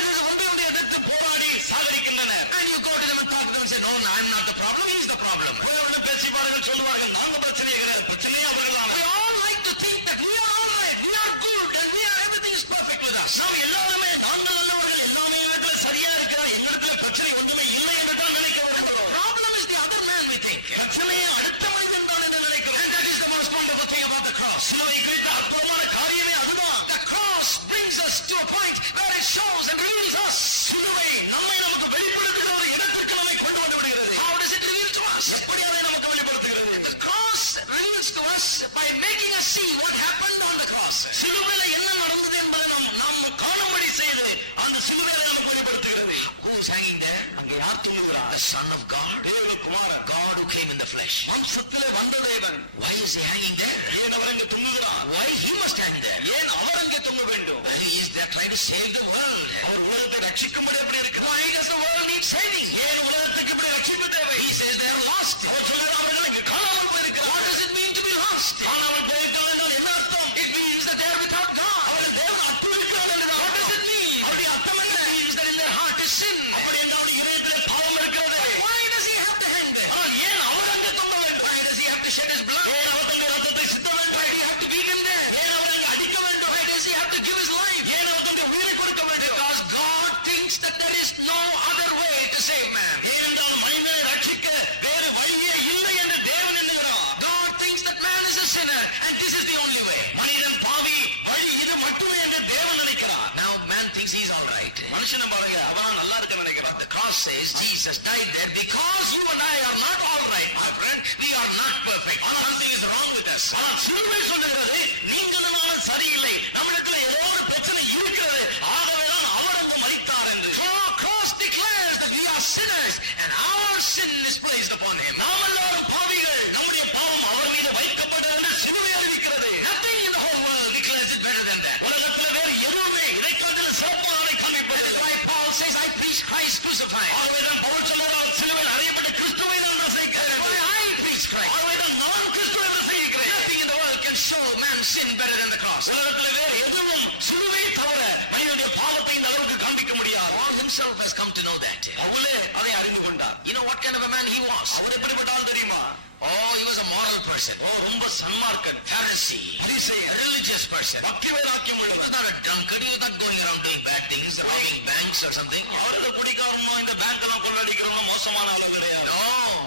எதிர்த்து போராடி சாகரிக்கின்றனர். And you go to them and talk to them and say, no, I'm not the problem, he's the problem. உங்களோட பேசிப்பாளர்கள் சொல்லுவார்கள், நாங்க பிரச்சனை கிடையாது, பிரச்சனையே அவர்களான. We all like to think that we are all right, we are good, and everything is perfect with us. நாம் எல்லாருமே நாங்கள் நல்லவர்கள், எல்லாமே எங்களுக்கு சரியா இருக்கிறா, எங்களுக்கு பிரச்சனை ஒன்றுமே இல்லை என்று தான் நினைக்க விரும்புகிறோம். Problem is the other man, we think. பிரச்சனையை அடுத்த மனிதன் தான் என்று நினைக்கிறோம். And that is the most wonderful thing about the cross. சிலுவை குறித்த அற்புதமான காரியமே அதுதான். The cross brings us to a point where it shows and reveals us. சிலுவை நம்மை நமக்கு வெளிப்படுத்துகிற ஒரு இடத்திற்கு நம்மை கொண்டு வந்து விடுகிறது. How does it reveal to us? எப்படி அதை நமக்கு வெளிப்படுத்துகிறது? The cross reveals to us by making us see what happened on the cross. சிலுவையில என்ன நடந்தது என்பதை நாம் காணும்படி செய்து அந்த சிலுவையை நமக்கு வெளிப்படுத்துகிறது. Who's hanging there? அங்கே யார் தூங்குகிறார்? The Son of God. தேவகுமாரன். God who came in the flesh. வம்சத்திலே வந்த தேவன். Why is he hanging there? ஏன் அவர் அங்கே தூங்குகிறார்? Why he must hang there? ஏன் அவர் அங்கே தூங்க வேண்டும்? Well, he is there trying to save the world. அவர் உலகத்தை ரட்சிக்கும்படி எப்படி இருக்கிறார்? Why does the world need saving? ஏன் உலகத்துக்கு இப்படி ரட்சிப்பு தேவை? He says they are lost. அவர் சொல்கிறார், அவர்கள் அங்கே காணாமல் போயிருக்கிறார். What does it mean to be lost? காணாமல் போயிருக்கிறார் என்றால் என்ன அர்த்தம்? It means that they are without God. அவர்கள் தேவன் அற்பு இருக்கிறார் என்று What does it mean? அப்படி அர்த்தம் என்ன? It means that in their heart is sin. அப்படி என்றால் இதயத்திலே பாவம் இருக்கிறது. Why does he have to hang there? ஆனால் ஏன் அவர் அங்கே தூங்க வேண்டும்? Why does he have to shed his blood? ஏன் அவர் தன்னுடைய ரத்தத்தை சிந்த வேண்டும்? Why do you have to beat him there? ஏன் அவர் அங்கே அடிக்க வேண்டும்? Why does he have to give his life? ஏன் அவர் தன்னுடைய உயிரை கொடுக்க வேண்டும்? Because God thinks that there is no other way to save man. ஏனென்றால் மனிதனை ரட்சிக்க வேறு வழியே இல்லை என்று தேவன் எண்ணுகிறார். God thinks that man is a sinner and this is the only way. மனிதன் பாவி, வழி இது மட்டுமே என்று தேவன் நினைக்கிறார். Now man thinks he's all right. மனுஷனை பாருங்க, அவன் நல்லா இருக்க நினைக்கிறான். The cross says Jesus died there because you and I are not all right, my friend. We are not perfect. Something is wrong with us. ஆனால் சிலுவை சொல்லுகிறது, நீங்கள் நானும் சரியில்லை, நம்மிடத்தில் ஏதோ ஒரு பிரச்சனை இருக்கிறது, ஆகவேதான் அவர் அங்கு மரித்தார் என்று. For our cross declares that we are sinners and our sin is placed upon him. நாம் எல்லாரும் பாவிகள், நம்முடைய பாவம் அவர் மீது வைக்கப்பட்டது என்று சிலுவை அறிவிக்கிறது. Nothing in the whole world declares it better than that. உலகத்தில் வேறு எதுவுமே இடைக்காலத்தில் சிறப்பானதை காண்பிப்பது. That's why Paul says, I preach Christ crucified. ஆகவேதான் பவுல் சொல்லுகிறார், சிலுவையில் அறியப்பட்ட கிறிஸ்துவை நான் நசைக்கிறேன். I preach Christ. ஆகவேதான் நான் கிறிஸ்துவை நசைக்கிறேன். Nothing in the world can show man's sin better than the cross. உலகத்தில் வேறு எதுவும் சிலுவை தவிர மனிதனுடைய பாவத்தை இந்த அளவுக்கு காண்பிக்க முடியாது. Paul himself has come to know that. அவளே அதை அறிந்து கொண்டார். You know what kind of a man he was? அவர் எப்படிப்பட்ட ஆள் தெரியுமா? Oh, he was a moral person. ரொம்ப சன்மார்க்கன், Pharisee. பரிசேயன், Religious person. பக்தி வைராக்கியம் He உள்ளவர். was not a drunkard. He was not going around doing bad things, robbing banks or something. அவருக்கு பிடிக்காமோ இந்த பேங்க் எல்லாம் கொள்ளடிக்கிறவங்க மோசமான ஆளு கிடையாது. No.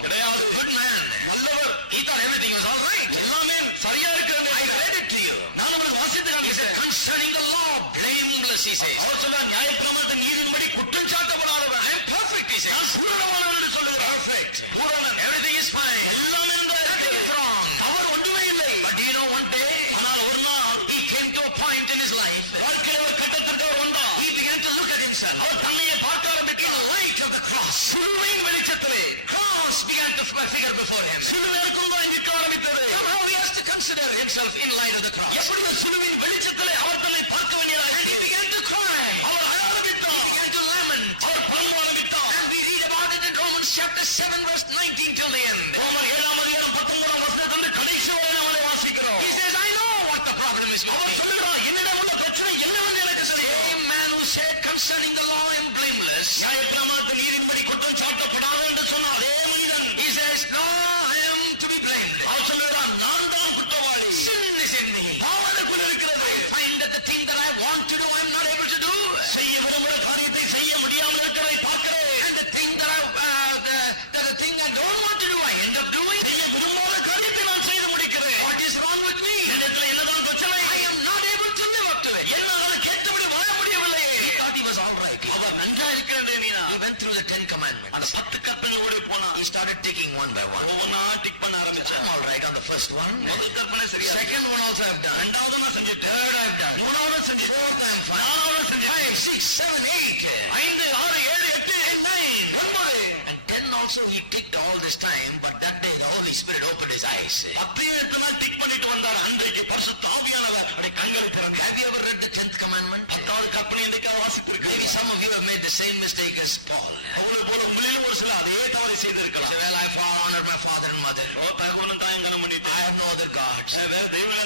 கிடையாது. Good man. நல்லவர். He thought everything was all right. எல்லாமே சரியா இருக்கிறது. I read it to you. நான் அவருக்கு வாசித்து He said, காண்பித்தேன். concerning the law, blameless, he says. அவர் சொன்னார், நியாயப்பிரமாணத்தின் நீதியின்படி குற்றம் சாட்டப்படாதவர். I am perfect, he says. பூரணமானவர் என்று சொல்லுகிறார். Perfect. பூரணன். Everything is fine. எல்லாமே நன்றாக Nothing is wrong. அவர் ஒன்றுமே இல்லை. But you know one day, ஆனால் ஒரு நாள் he came to a point in his life. வாழ்க்கையில் ஒரு கட்டத்திற்கு அவர் வந்தார். He began to look at himself. அவர் தன்னையே பார்க்க ஆரம்பித்தார். The light of the cross. சிலுவையின் வெளிச்சத்திலே Cross began to figure before him. சிலுவைக்கும் தான் நிற்க ஆரம்பித்தது. Somehow he has to consider himself in light of the cross. எப்படி இந்த சிலுவையின் வெளிச்சத்திலே அவர் தன்னை பார்க்க வேண்டியதாக And he began to cry. அவர் அழ ஆரம்பித்தார். He began to lament. அவர் புலம்ப ஆரம்பித்தார். And we read about it in Romans chapter 7 verse 19 till the end. ரோமர் 7ஆம் அதிகாரம் 19ஆம் வசனத்திலிருந்து கடைசி வரை நாம் அதை வாசிக்கிறோம். He says, I know what the problem is with அவர் me. சொல்லுகிறார், என்னிடம் உள்ள பிரச்சனை என்னவென்று எனக்கு தெரியும். Same man who said concerning the law and blameless. நியாயப்பிரமாணத்தின் நீதியின்படி குற்றம் சாட்டப்படாது என்று சொன்ன அதே மனிதன் He says, no, I am ஓடினா. He went through the 10 commandments. அந்த 10 கற்பனைகளோட போனா. He started taking one by one. ஒவ்வொன்னா டிக் பண்ண ஆரம்பிச்சான். I'm all right on the first one. முதல் கற்பனை சரியா. Second one also I've done. இரண்டாவது நான் செஞ்சுட்டேன். Third I've done. மூணாவது செஞ்சுட்டேன். Fourth I'm fine. நாலாவது செஞ்சுட்டேன். 5, 6, 7, 8. 5, 6, 7, 8, 9. 9. And 10 also he ticked all this time, but that day the Holy Spirit opened his eyes. 10 இடத்துல டிக் பண்ணிட்டு வந்தார். அன்றைக்கு பரிசுத்த ஆவியானவர் அவருடைய கண்களை திறந்தார். Have you ever read the 10th commandment? 10வது கற்பனை என்னைக்காவது வாசித்திருக்கிறீர்களா? Maybe some of you have made the same mistake as Paul. உங்களுக்கு போல உங்களில் ஒரு சில அதே தவறை செய்திருக்கலாம். Well, I honored my father and mother. தகவலும் தாயங்கரம் பண்ணிட்டு I have no other gods.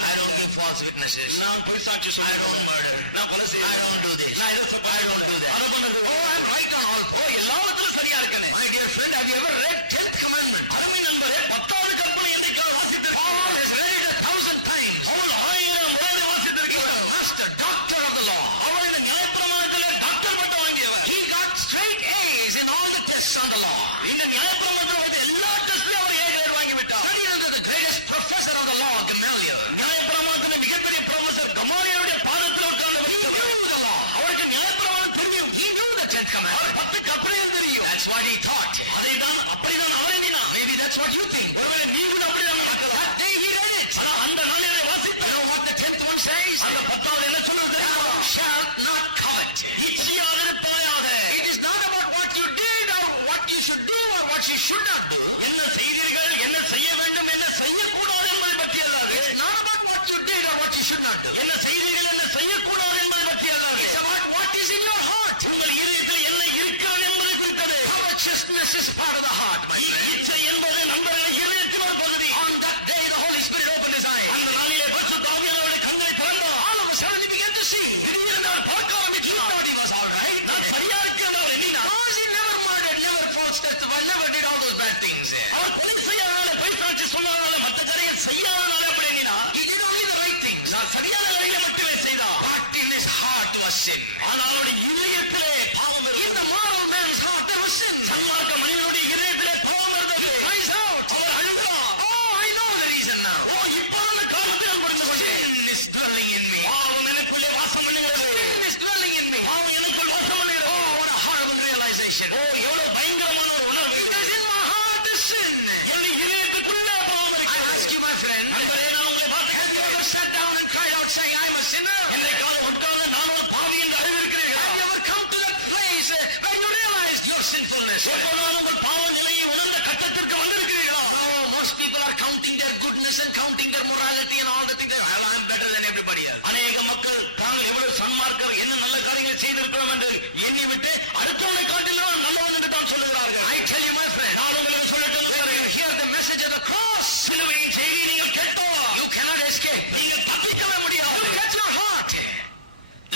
I don't give false witnesses. நான் குறிசாட்சி I சொல்ல don't murder. நான் கொலை செய்ய I don't do this. நான் இதை சொல்ல I don't do that. அதை பண்றது. Oh, I'm right on all. Oh, எல்லாவற்றிலும் சரியா இருக்கேன். my dear friend, have you ever read 10th commandment? அருமை நண்பரே, 10வது கற்பனை என்னைக்காவது வாசித்திருக்கிறீர்களா? Paul has read it 1,000 times. அவள் 1000 முறை வாசித்திருக்கிறார். Master, doctor of the law. அவள் இந்த நியாயப்பிரமாணத்திலே டாக்டர் பட்டம் வாங்கியவர். He got straight A's in all the tests on the law. இந்த நியாயப்பிரமாணத்தில் வச்ச எல்லா டெஸ்ட்லயும் அவர் ஏ கிரேட் வாங்கிவிட்டார். Studied under the greatest professor of the law, Gamaliel. நியாயப்பிரமாணத்திலே மிகப்பெரிய ப்ரொஃபசர் கமாலியலுடைய பாதத்தில் உட்கார்ந்து He வைத்தவர். knew the law. அவருக்கு நியாயப்பிரமாணம் தெரியும். He knew the 10th commandment. 10 கற்பனைகள் தெரியும். That's what he thought. அதைதான் அப்படிதான் அவர் எண்ணினார். Maybe that's what you think. ஒருவேளை நீ கூட அப்படிதான் நினைக்கலாம். That day he read it. ஆனா அந்த நாளிலே வாசித்தார். You know what the 10th one says? அந்த 10வது என்ன சொல்றது தெரியுமா? Thou shalt not covet. இச்சையாக இருப்பாயாக. It is not about what you did or what you should do or what you should not do. என்ன செய்தீர்கள், என்ன செய்ய வேண்டும், என்ன செய்யக்கூடாது என்பதை பற்றியல்லாது. It's not about what you did or what you should not do. என்ன செய்தீர்கள், என்ன செய்யக்கூடாது என்பதை பற்றியல்லாது. It's about what is in your heart. உங்கள் இதயத்தில் என்ன இருக்கிறது என்பதை குறித்தது. Covetousness is part of the heart, my friend. இச்சை என்பது நண்பர்கள் இதயத்தின் ஒரு பகுதி. On that day, the Holy Spirit opened his eyes. அந்த நாளிலே பரிசுத்த ஆவியானவருடைய கண்களை திறந்தார். All of a sudden, he began to see. திடீரென்று அவர் பார்க்க ஆரம்பித்தார். He thought he was all right. நான் சரியா இருக்கிறேன் என்று அவர் எண்ணினார். Because he never murdered, never false testified, never did all those bad things. அவர் கொலை செய்யாதனால, பொய் சாட்சி சொல்லாதனால, மற்ற காரியங்கள் செய்யாதனால அப்படி எண்ணினார். He did only the right things. நான் சரியான வழிகளை மட்டுமே செய்தார். But in his heart was sin. ஆனால் அவருடைய இதயத்திலே பாவம் In இருந்தது. the moral man's heart, there was sin. சன்மார்க்க மனிதனுடைய இதயத்திலே பாவம் இருந்தது. Cries out. அவர் அழுகிறார். Oh, I know the reason now. ஓ, இப்ப அந்த காரணத்தை நான் புரிந்து கொண்டேன். Sin is dwelling in me. பாவம் எனக்குள்ளே வாசம் பண்ணுகிறது. Sin is dwelling in me. பாவம் எனக்குள் வாசம் பண்ணுகிறது. Oh, what a horrible realization. ஓ, எவ்வளவு பயங்கரமான ஒரு உணர்வு. Because in my heart is sin. என்னுடைய இதயத்துக்குள்ளே பாவம் I இருக்கிறது. ask you, my friend, நண்பரே, நான் உங்களை have you பார்க்கிறேன். ever sat down and cried out saying, I'm a sinner? இன்றைக்கால உட்கார்ந்து நான் ஒரு பாவி என்று அறிந்திருக்கிறீர்களா? Have you ever come to that place where you realized your sinfulness? எப்போதாவது உங்கள் பாவ நிலையை உணர்ந்த கட்டத்திற்கு வந்திருக்கிறீர்களா? Oh, most people are counting their goodness and counting their morality and all the things. I'm better than everybody else. அநேக மக்கள் தாங்கள் எவ்வளவு சன்மார்க்கர், என்ன நல்ல காரியங்கள் செய்திருக்கிறோம் என்று எண்ணிவிட்டு அடுத்தவனை காட்டிலும் நல்லவன் என்று தான் சொல்லுகிறார்கள். I tell you, my friend, நான் உங்களுக்கு சொல்லட்டும், when you hear the message of the cross, சிலுவையின் செய்தியை நீங்கள் கேட்டோம். you cannot escape. நீங்கள் தப்பிக்கவே முடியாது. Look at your heart.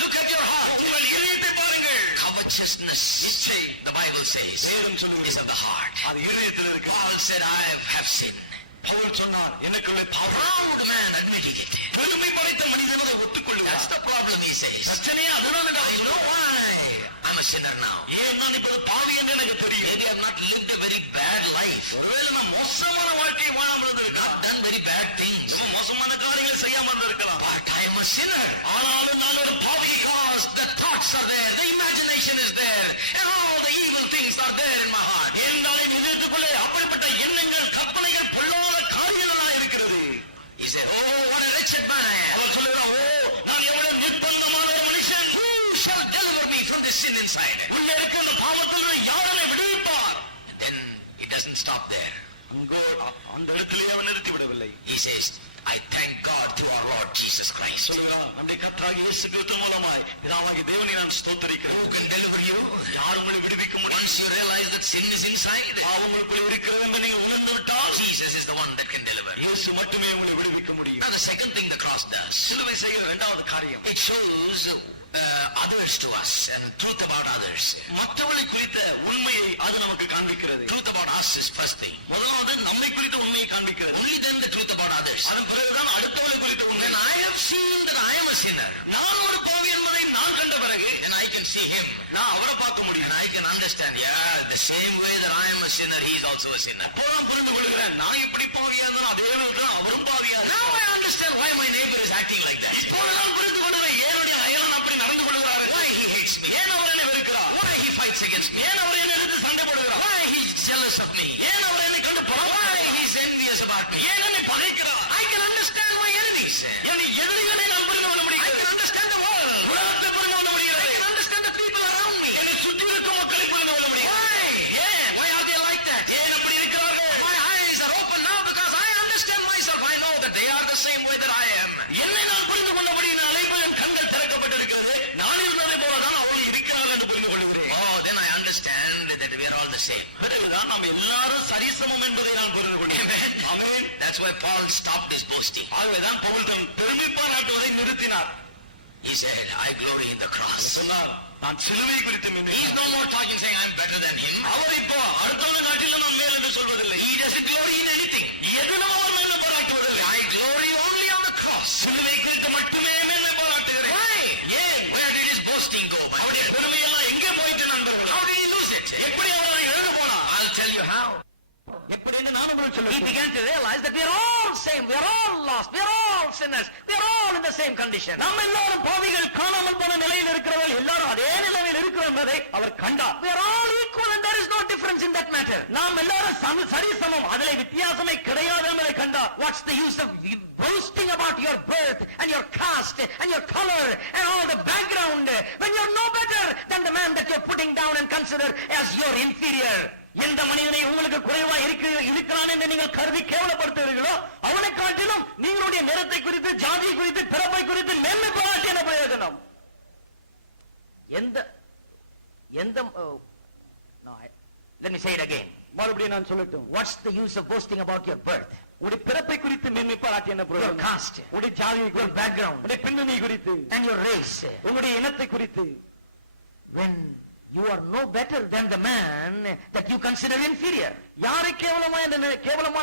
Look at your heart. உங்கள் இதயத்தை பாருங்கள். Covetousness, the Bible says, வேதம் சொல்லுகிறது. is of the heart. அது இதயத்தில் இருக்கு. Paul said, I have sinned. Pavul சொன்னார், எனக்குள்ளே பாவம். Proud man admitting it. பெருமை படைத்த மனிதன் அதை ஒத்துக்கொள்ளுவார். That's the problem, he says. பிரச்சனையே அதுதான். You know why? I'm a sinner now. ஏன் நான் இப்போது பாவி என்று எனக்கு தெரியும். Maybe I've not lived a very bad life. ஒருவேளை நான் மோசமான வாழ்க்கையை வாழாமல் இருந்திருக்கலாம். Done very bad things. ரொம்ப மோசமான காரியங்களை செய்யாமல் இருந்திருக்கலாம். But I am a sinner. ஆனாலும் நான் ஒரு பாவி. Because the thoughts are there, the imagination is there, and all the evil things are there in my heart. என்றாலே இதயத்துக்குள்ளே அப்படிப்பட்ட எண்ணங்கள், கற்பனைகள், பொல்லாத காரியங்களாக இருக்கிறது. He said, oh, what a wretched man I am. அவர் சொல்லுகிறார், ஓ, நான் எவ்வளவு நிர்பந்தமான ஒரு மனுஷன். Who shall deliver me from this sin inside? உள்ளே இருக்க அந்த பாவத்தில் யார் என்னை விடுவிப்பார்? Then he doesn't stop there. அங்கோ அந்த இடத்திலே அவன் நிறுத்தி விடவில்லை. He says, I thank God through our Lord Jesus Christ. சொல்லுகிறார், நம்முடைய கர்த்தராகிய இயேசு கிறிஸ்து மூலமாய் பிதாவாகிய தேவனை நான் ஸ்தோத்திரிக்கிறேன். Who can deliver you? யார் உங்களை விடுவிக்க முடியும்? Once you realize that sin is inside, பாவம் உங்களுக்குள்ளே இருக்கிறது என்று நீங்கள் உணர்ந்து விட்டால் Jesus is the one that can deliver. இயேசு மட்டுமே உங்களை விடுவிக்க முடியும். And the second thing the cross does, சிலுவை செய்கிற இரண்டாவது காரியம், it shows others to us and truth about others. மற்றவர்களை குறித்த உண்மையை அது நமக்கு காண்பிக்கிறது. Truth about us is first thing. முதலாவது நம்மை குறித்த உண்மையை காண்பிக்கிறது. Only then the truth about others. அதன் பிறகுதான் அடுத்தவரை குறித்த உண்மை. When I have seen that I am a sinner, நான் ஒரு பாவி என்பதை நான் கண்ட பிறகு and I can see him, நான் அவரை பார்க்க முடியும். and I can understand, yeah, the same way that I am a sinner, he is also a sinner. அப்போதான் புரிந்து கொள்கிறேன், நான் எப்படி பாவியா இருந்தாலும் அதே தான் அவரும் பாவியா. Now I understand why my neighbor is acting like that. இப்போதுதான் புரிந்து கொள்கிறேன், ஏனுடைய அயலான் அப்படி நடந்து கொள்கிறார்கள். Why he hates me. ஏன் அவர் என்னை வெறுக்கிறார்? Why he fights against me. ஏன் சுற்றி இருக்கும் மக்களை புரிந்து கொள்ள முடியும். Why are they like that? ஏன் அப்படி இருக்கிறார்கள்? My eyes are open now because I understand myself. I know that they are the same way that I am. என்னை நான் புரிந்து கொண்டபடியினாலே இப்ப என் கண்கள் திறக்கப்பட்டிருக்கிறது. நான் இருந்ததை போலதான் அவர்கள் இருக்கிறார்கள் என்று புரிந்து கொள்கிறேன். Oh, then I understand that we are all the same. பிறகுதான் நாம் எல்லாரும் சரிசமம் என்பதை நான் புரிந்து கொண்டேன். ஆமென். That's why Paul stopped his boasting. ஆகவேதான் பவுல் தம் பெருமை பாராட்டுவதை நிறுத்தினார். He said, I glory in the cross. சொன்னார், நான் சிலுவை குறித்து He is no more talking saying I'm better than him. அவர் இப்போ அடுத்தவங்க காட்டிலும் நாம் மேல் என்று சொல்வதில்லை. He doesn't glory in anything. எதிலும் அவர் மேன்மை பாராட்டுவதில்லை. I glory only on the cross. சிலுவை குறித்து மட்டுமே மேன்மை பாராட்டுகிறேன். Why? ஏன்? Where did his boasting go? அவருடைய பெருமையெல்லாம் எங்கே போயிட்டு நண்பர்கள்? How did he lose it? எப்படி அவர் அதை இழந்து போனார்? I'll tell you how. எப்படின்னு நான் உங்களுக்கு He சொல்லுவேன். began to realize that we are all same. We are all lost. We are all sinners. We are all in the same condition. நம்ம எல்லாரும் பாவிகள், காணாமல் போன நிலையில் இருக்கிறவர்கள் எல்லாரும் அதே நிலையில் இருக்கிறோம் என்பதை அவர் கண்டார். We are all equal and there is no difference in that matter. நாம் எல்லாரும் சரிசமம், அதிலே வித்தியாசமே கிடையாது என்பதை கண்டார். What's the use of boasting about your birth and your caste and your color and all the background when you're no better than the man that you're putting down and consider as your inferior? எந்த மனிதனை உங்களுக்கு குறைவா இருக்கிறான் என்று நீங்கள் கருதி கேவலப்படுத்துகிறீர்களோ அவனை காட்டிலும் நீங்களுடைய நிறத்தை குறித்து, ஜாதி குறித்து, பிறப்பை குறித்து மேன்மை பாராட்டி என்ன பிரயோஜனம்? Let me say it again. மறுபடியும் நான் சொல்லட்டும். What's the use of boasting about your birth? உடைய பிறப்பை குறித்து மேன்மை பாராட்டி என்ன Your பிரயோஜனம்? caste, உடைய ஜாதி your குறித்து, background உடைய பின்னணி குறித்து, and your race. உங்களுடைய இனத்தை குறித்து. When you are no better than the man that you consider inferior. யாரை கேவலமானவன்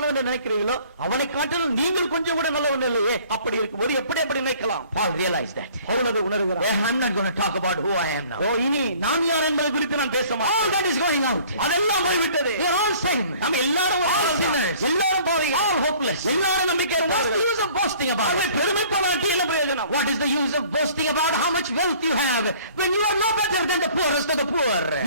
என்று நினைக்கிறீர்களோ அவனை காட்டிலும் நீங்கள் கொஞ்சம் கூட நல்லவன் இல்லையே. அப்படி இருக்கும்போது எப்படி நினைக்கலாம்? Paul realized that. பவுல் அதை உணர்கிறார். I'm not going to talk about who I am now. ஓ, இனி நான் யார் என்பதை குறித்து நான் பேச மாட்டேன். All that is going out. அதெல்லாம் போய்விட்டது. We are all same. நம்ம எல்லாரும் All sinners. எல்லாரும் பாவிகள். All hopeless. எல்லாரும் நம்பிக்கை What's the use of boasting about அதை it? பெருமை பாராட்டி என்ன பிரயோஜனம்? What is the use of boasting about how much wealth you have when you are no better than the poorest of the poor?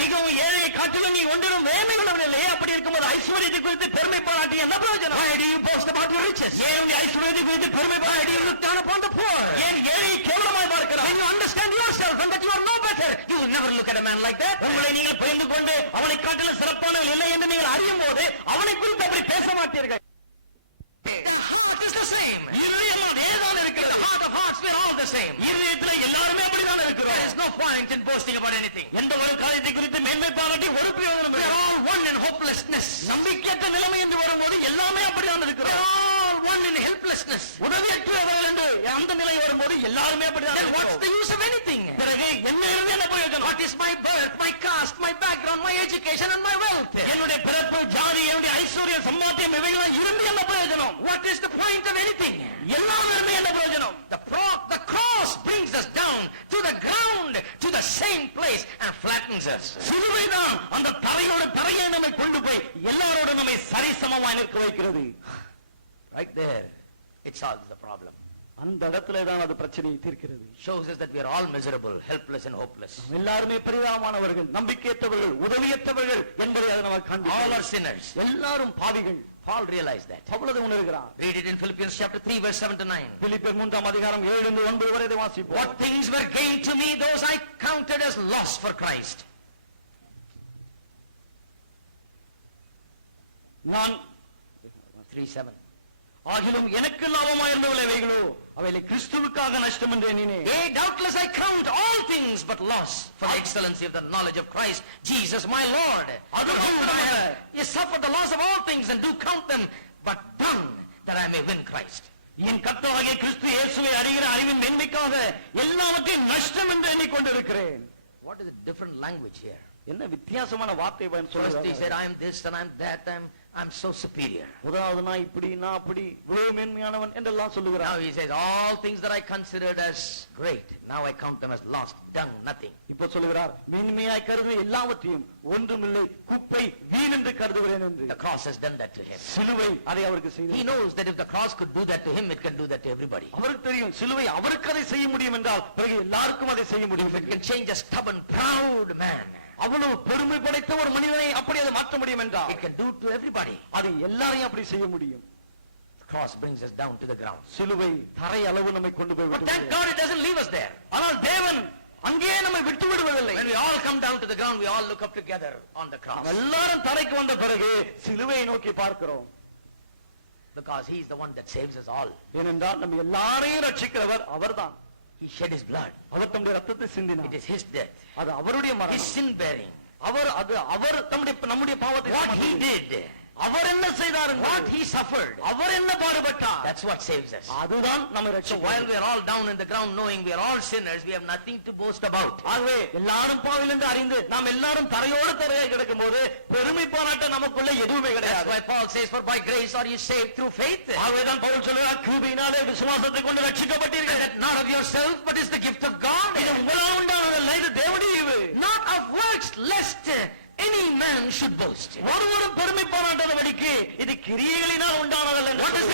மிகவும் ஏழையை காட்டிலும் நீ ஒன்றிலும் மேன்மை உள்ளவன் இல்லையே. அப்படி இருக்கும்போது ஐஸ்வர்யத்தை குறித்து பெருமை பாராட்டி என்ன பிரயோஜனம்? Why do you boast about your riches? ஏன் உன்னுடைய ஐஸ்வர்யத்தை குறித்து பெருமை Why do பாராட்டி you look down upon the poor? ஏன் ஏழையை கேவலமாய் பார்க்கிறாய்? When you understand yourself and that you are no better, you will never look at a man like that. உங்களை நீங்கள் புரிந்து கொண்டு அவனை காட்டிலும் சிறப்பானவன் இல்லை என்று நீங்கள் அறியும் போது அவனை குறித்து அப்படி பேச மாட்டீர்கள். The heart is the same. இருதயம் அதேதான் In the இருக்கிறது. heart of hearts, we are all the same. இருதயத்தில் எல்லாருமே அப்படிதான் There இருக்கிறோம். is no point in boasting about anything. எந்த ஒரு காரியத்தை குறித்து மேன்மை பாராட்டி ஒரு பிரயோஜனம் We இல்லை. are all one in hopelessness. நம்பிக்கையற்ற நிலைமை என்று வரும்போது எல்லாமே அப்படிதான் We are இருக்கிறோம். all one in helplessness. உதவியற்றவர்கள் என்று அந்த நிலை வரும்போது எல்லாருமே அப்படிதான் Then what's the இருக்கிறோம். use of anything? பிறகு என்ன இருந்து என்ன பிரயோஜனம்? What is my birth, my caste, my background, my education and my wealth? என்னுடைய பிறப்பு, ஜாதி, என்னுடைய ஐஸ்வர்ய, சம்பாத்தியம் இவைகளாம் இருந்து என்ன பிரயோஜனம்? What is the point of anything? எல்லாம் இருந்து என்ன பிரயோஜனம்? The cross brings us down to the ground, to the same place and flattens us. சிலுவைதான் அந்த தரையை நம்மை கொண்டு போய் எல்லாரோடும் நம்மை சரிசமமாய் நிற்க வைக்கிறது. Right there, it solves the problem. அந்த இடத்துல தான் அது பிரச்சனையை தீர்க்கிறது. Shows us that we are all miserable, helpless and hopeless. எல்லாருமே பரிதாபமானவர்கள், நம்பிக்கையற்றவர்கள், உதவியற்றவர்கள் என்பதை அது நமக்கு All காண்பிக்கிறது. are sinners. எல்லாரும் பாவிகள். Paul realized that. அவ்வளவு உணர்கிறார். Read it in Philippians chapter 3 verse 7 to 9. பிலிப்பியர் 3 அதிகாரம் 7-9 வரை இதை வாசிப்போம். What things were gained to me, those I counted as loss for Christ. நான் 3:7. ஆகிலும் எனக்கு லாபமாயிருந்தவைகளோ அவைகளை கிறிஸ்துவுக்காக நஷ்டம் என்று எண்ணினேன். Yea, doubtless I count all things but loss for the excellency of the knowledge of Christ Jesus my Lord. அது Whom I மட்டுமல்ல. have suffered the loss of all things and do count them but dung that I may win Christ. என் கர்த்தராகிய கிறிஸ்து இயேசுவை அறிகிற அறிவின் மேன்மைக்காக எல்லாவற்றையும் நஷ்டம் என்று எண்ணிக்கொண்டிருக்கிறேன். What is the different language here? என்ன வித்தியாசமான வார்த்தை First he சொல்றாரு. said, I am this and I am that, I'm so superior. முதலாவது நான் இப்படி நான் அப்படி இவ்வளவு மேன்மையானவன் என்றெல்லாம் Now சொல்லுகிறார். he says, all things that I considered as great, now I count them as lost, dung, nothing. இப்ப சொல்லுகிறார், மேன்மையாய் கருது எல்லாவற்றையும் ஒன்றுமில்லை, குப்பை, வீண் என்று கருதுகிறேன் என்று. The cross has done that to him. சிலுவை அதை அவருக்கு He செய்தது. knows that if the cross could do that to him, it can do that to everybody. அவருக்கு தெரியும் சிலுவை அவருக்கு அதை செய்ய முடியும் என்றால் பிறகு எல்லாருக்கும் அதை செய்ய முடியும். It can change a stubborn, proud man. அவ்வளவு பெருமை படைத்த ஒரு மனிதனை அப்படி அதை மாற்ற முடியும் என்றால் It can do it to everybody. அது எல்லாரையும் அப்படி செய்ய முடியும். The cross brings us down to the ground. சிலுவை தரை அளவு நம்மை கொண்டு போய் But thank விடுகிறது. God it doesn't leave us there. ஆனால் தேவன் அங்கேயே நம்மை விட்டு விடுவதில்லை. When we all come down to the ground, we all look up together on the cross. எல்லாரும் தரைக்கு வந்த பிறகு சிலுவையை நோக்கி பார்க்கிறோம். Because he is the one that saves us all. ஏனென்றால் நம்ம எல்லாரையும் ரட்சிக்கிறவர் அவர்தான். He shed his blood. அவர் தம்முடைய ரத்தத்தை சிந்தினார். It is his death. அது அவருடைய His மரணம். sin bearing. அவர் நம்முடைய பாவத்தை What he சுமந்தது. did. அவர் என்ன செய்தார்? What he suffered. அவர் என்ன பாடுபட்டார்? That's what saves us. அதுதான் நம்மை So ரட்சிக்கும். while we are all down in the ground knowing we are all sinners, we have nothing to boast about. ஆகவே எல்லாரும் பாவிகள் என்று அறிந்து நாம் எல்லாரும் தரையோடு தரையாக கிடக்கும்போது பெருமை பாராட்ட நமக்குள்ள எதுவுமே That's கிடையாது. why Paul says, for by grace are you saved through faith. ஆகவேதான் பவுல் சொல்கிறார், கிருபையினாலே விசுவாசத்தை கொண்டு ரட்சிக்கப்பட்டீர்கள். That not of yourself, but is the gift of God. இது உங்களால் உண்டானதல்ல, இது தேவனுடைய ஈவு. Not of works, lest any man should boast. ஒருவரும் பெருமை பாராட்டாதபடிக்கு இது கிரியைகளினால் உண்டானதல்ல. What is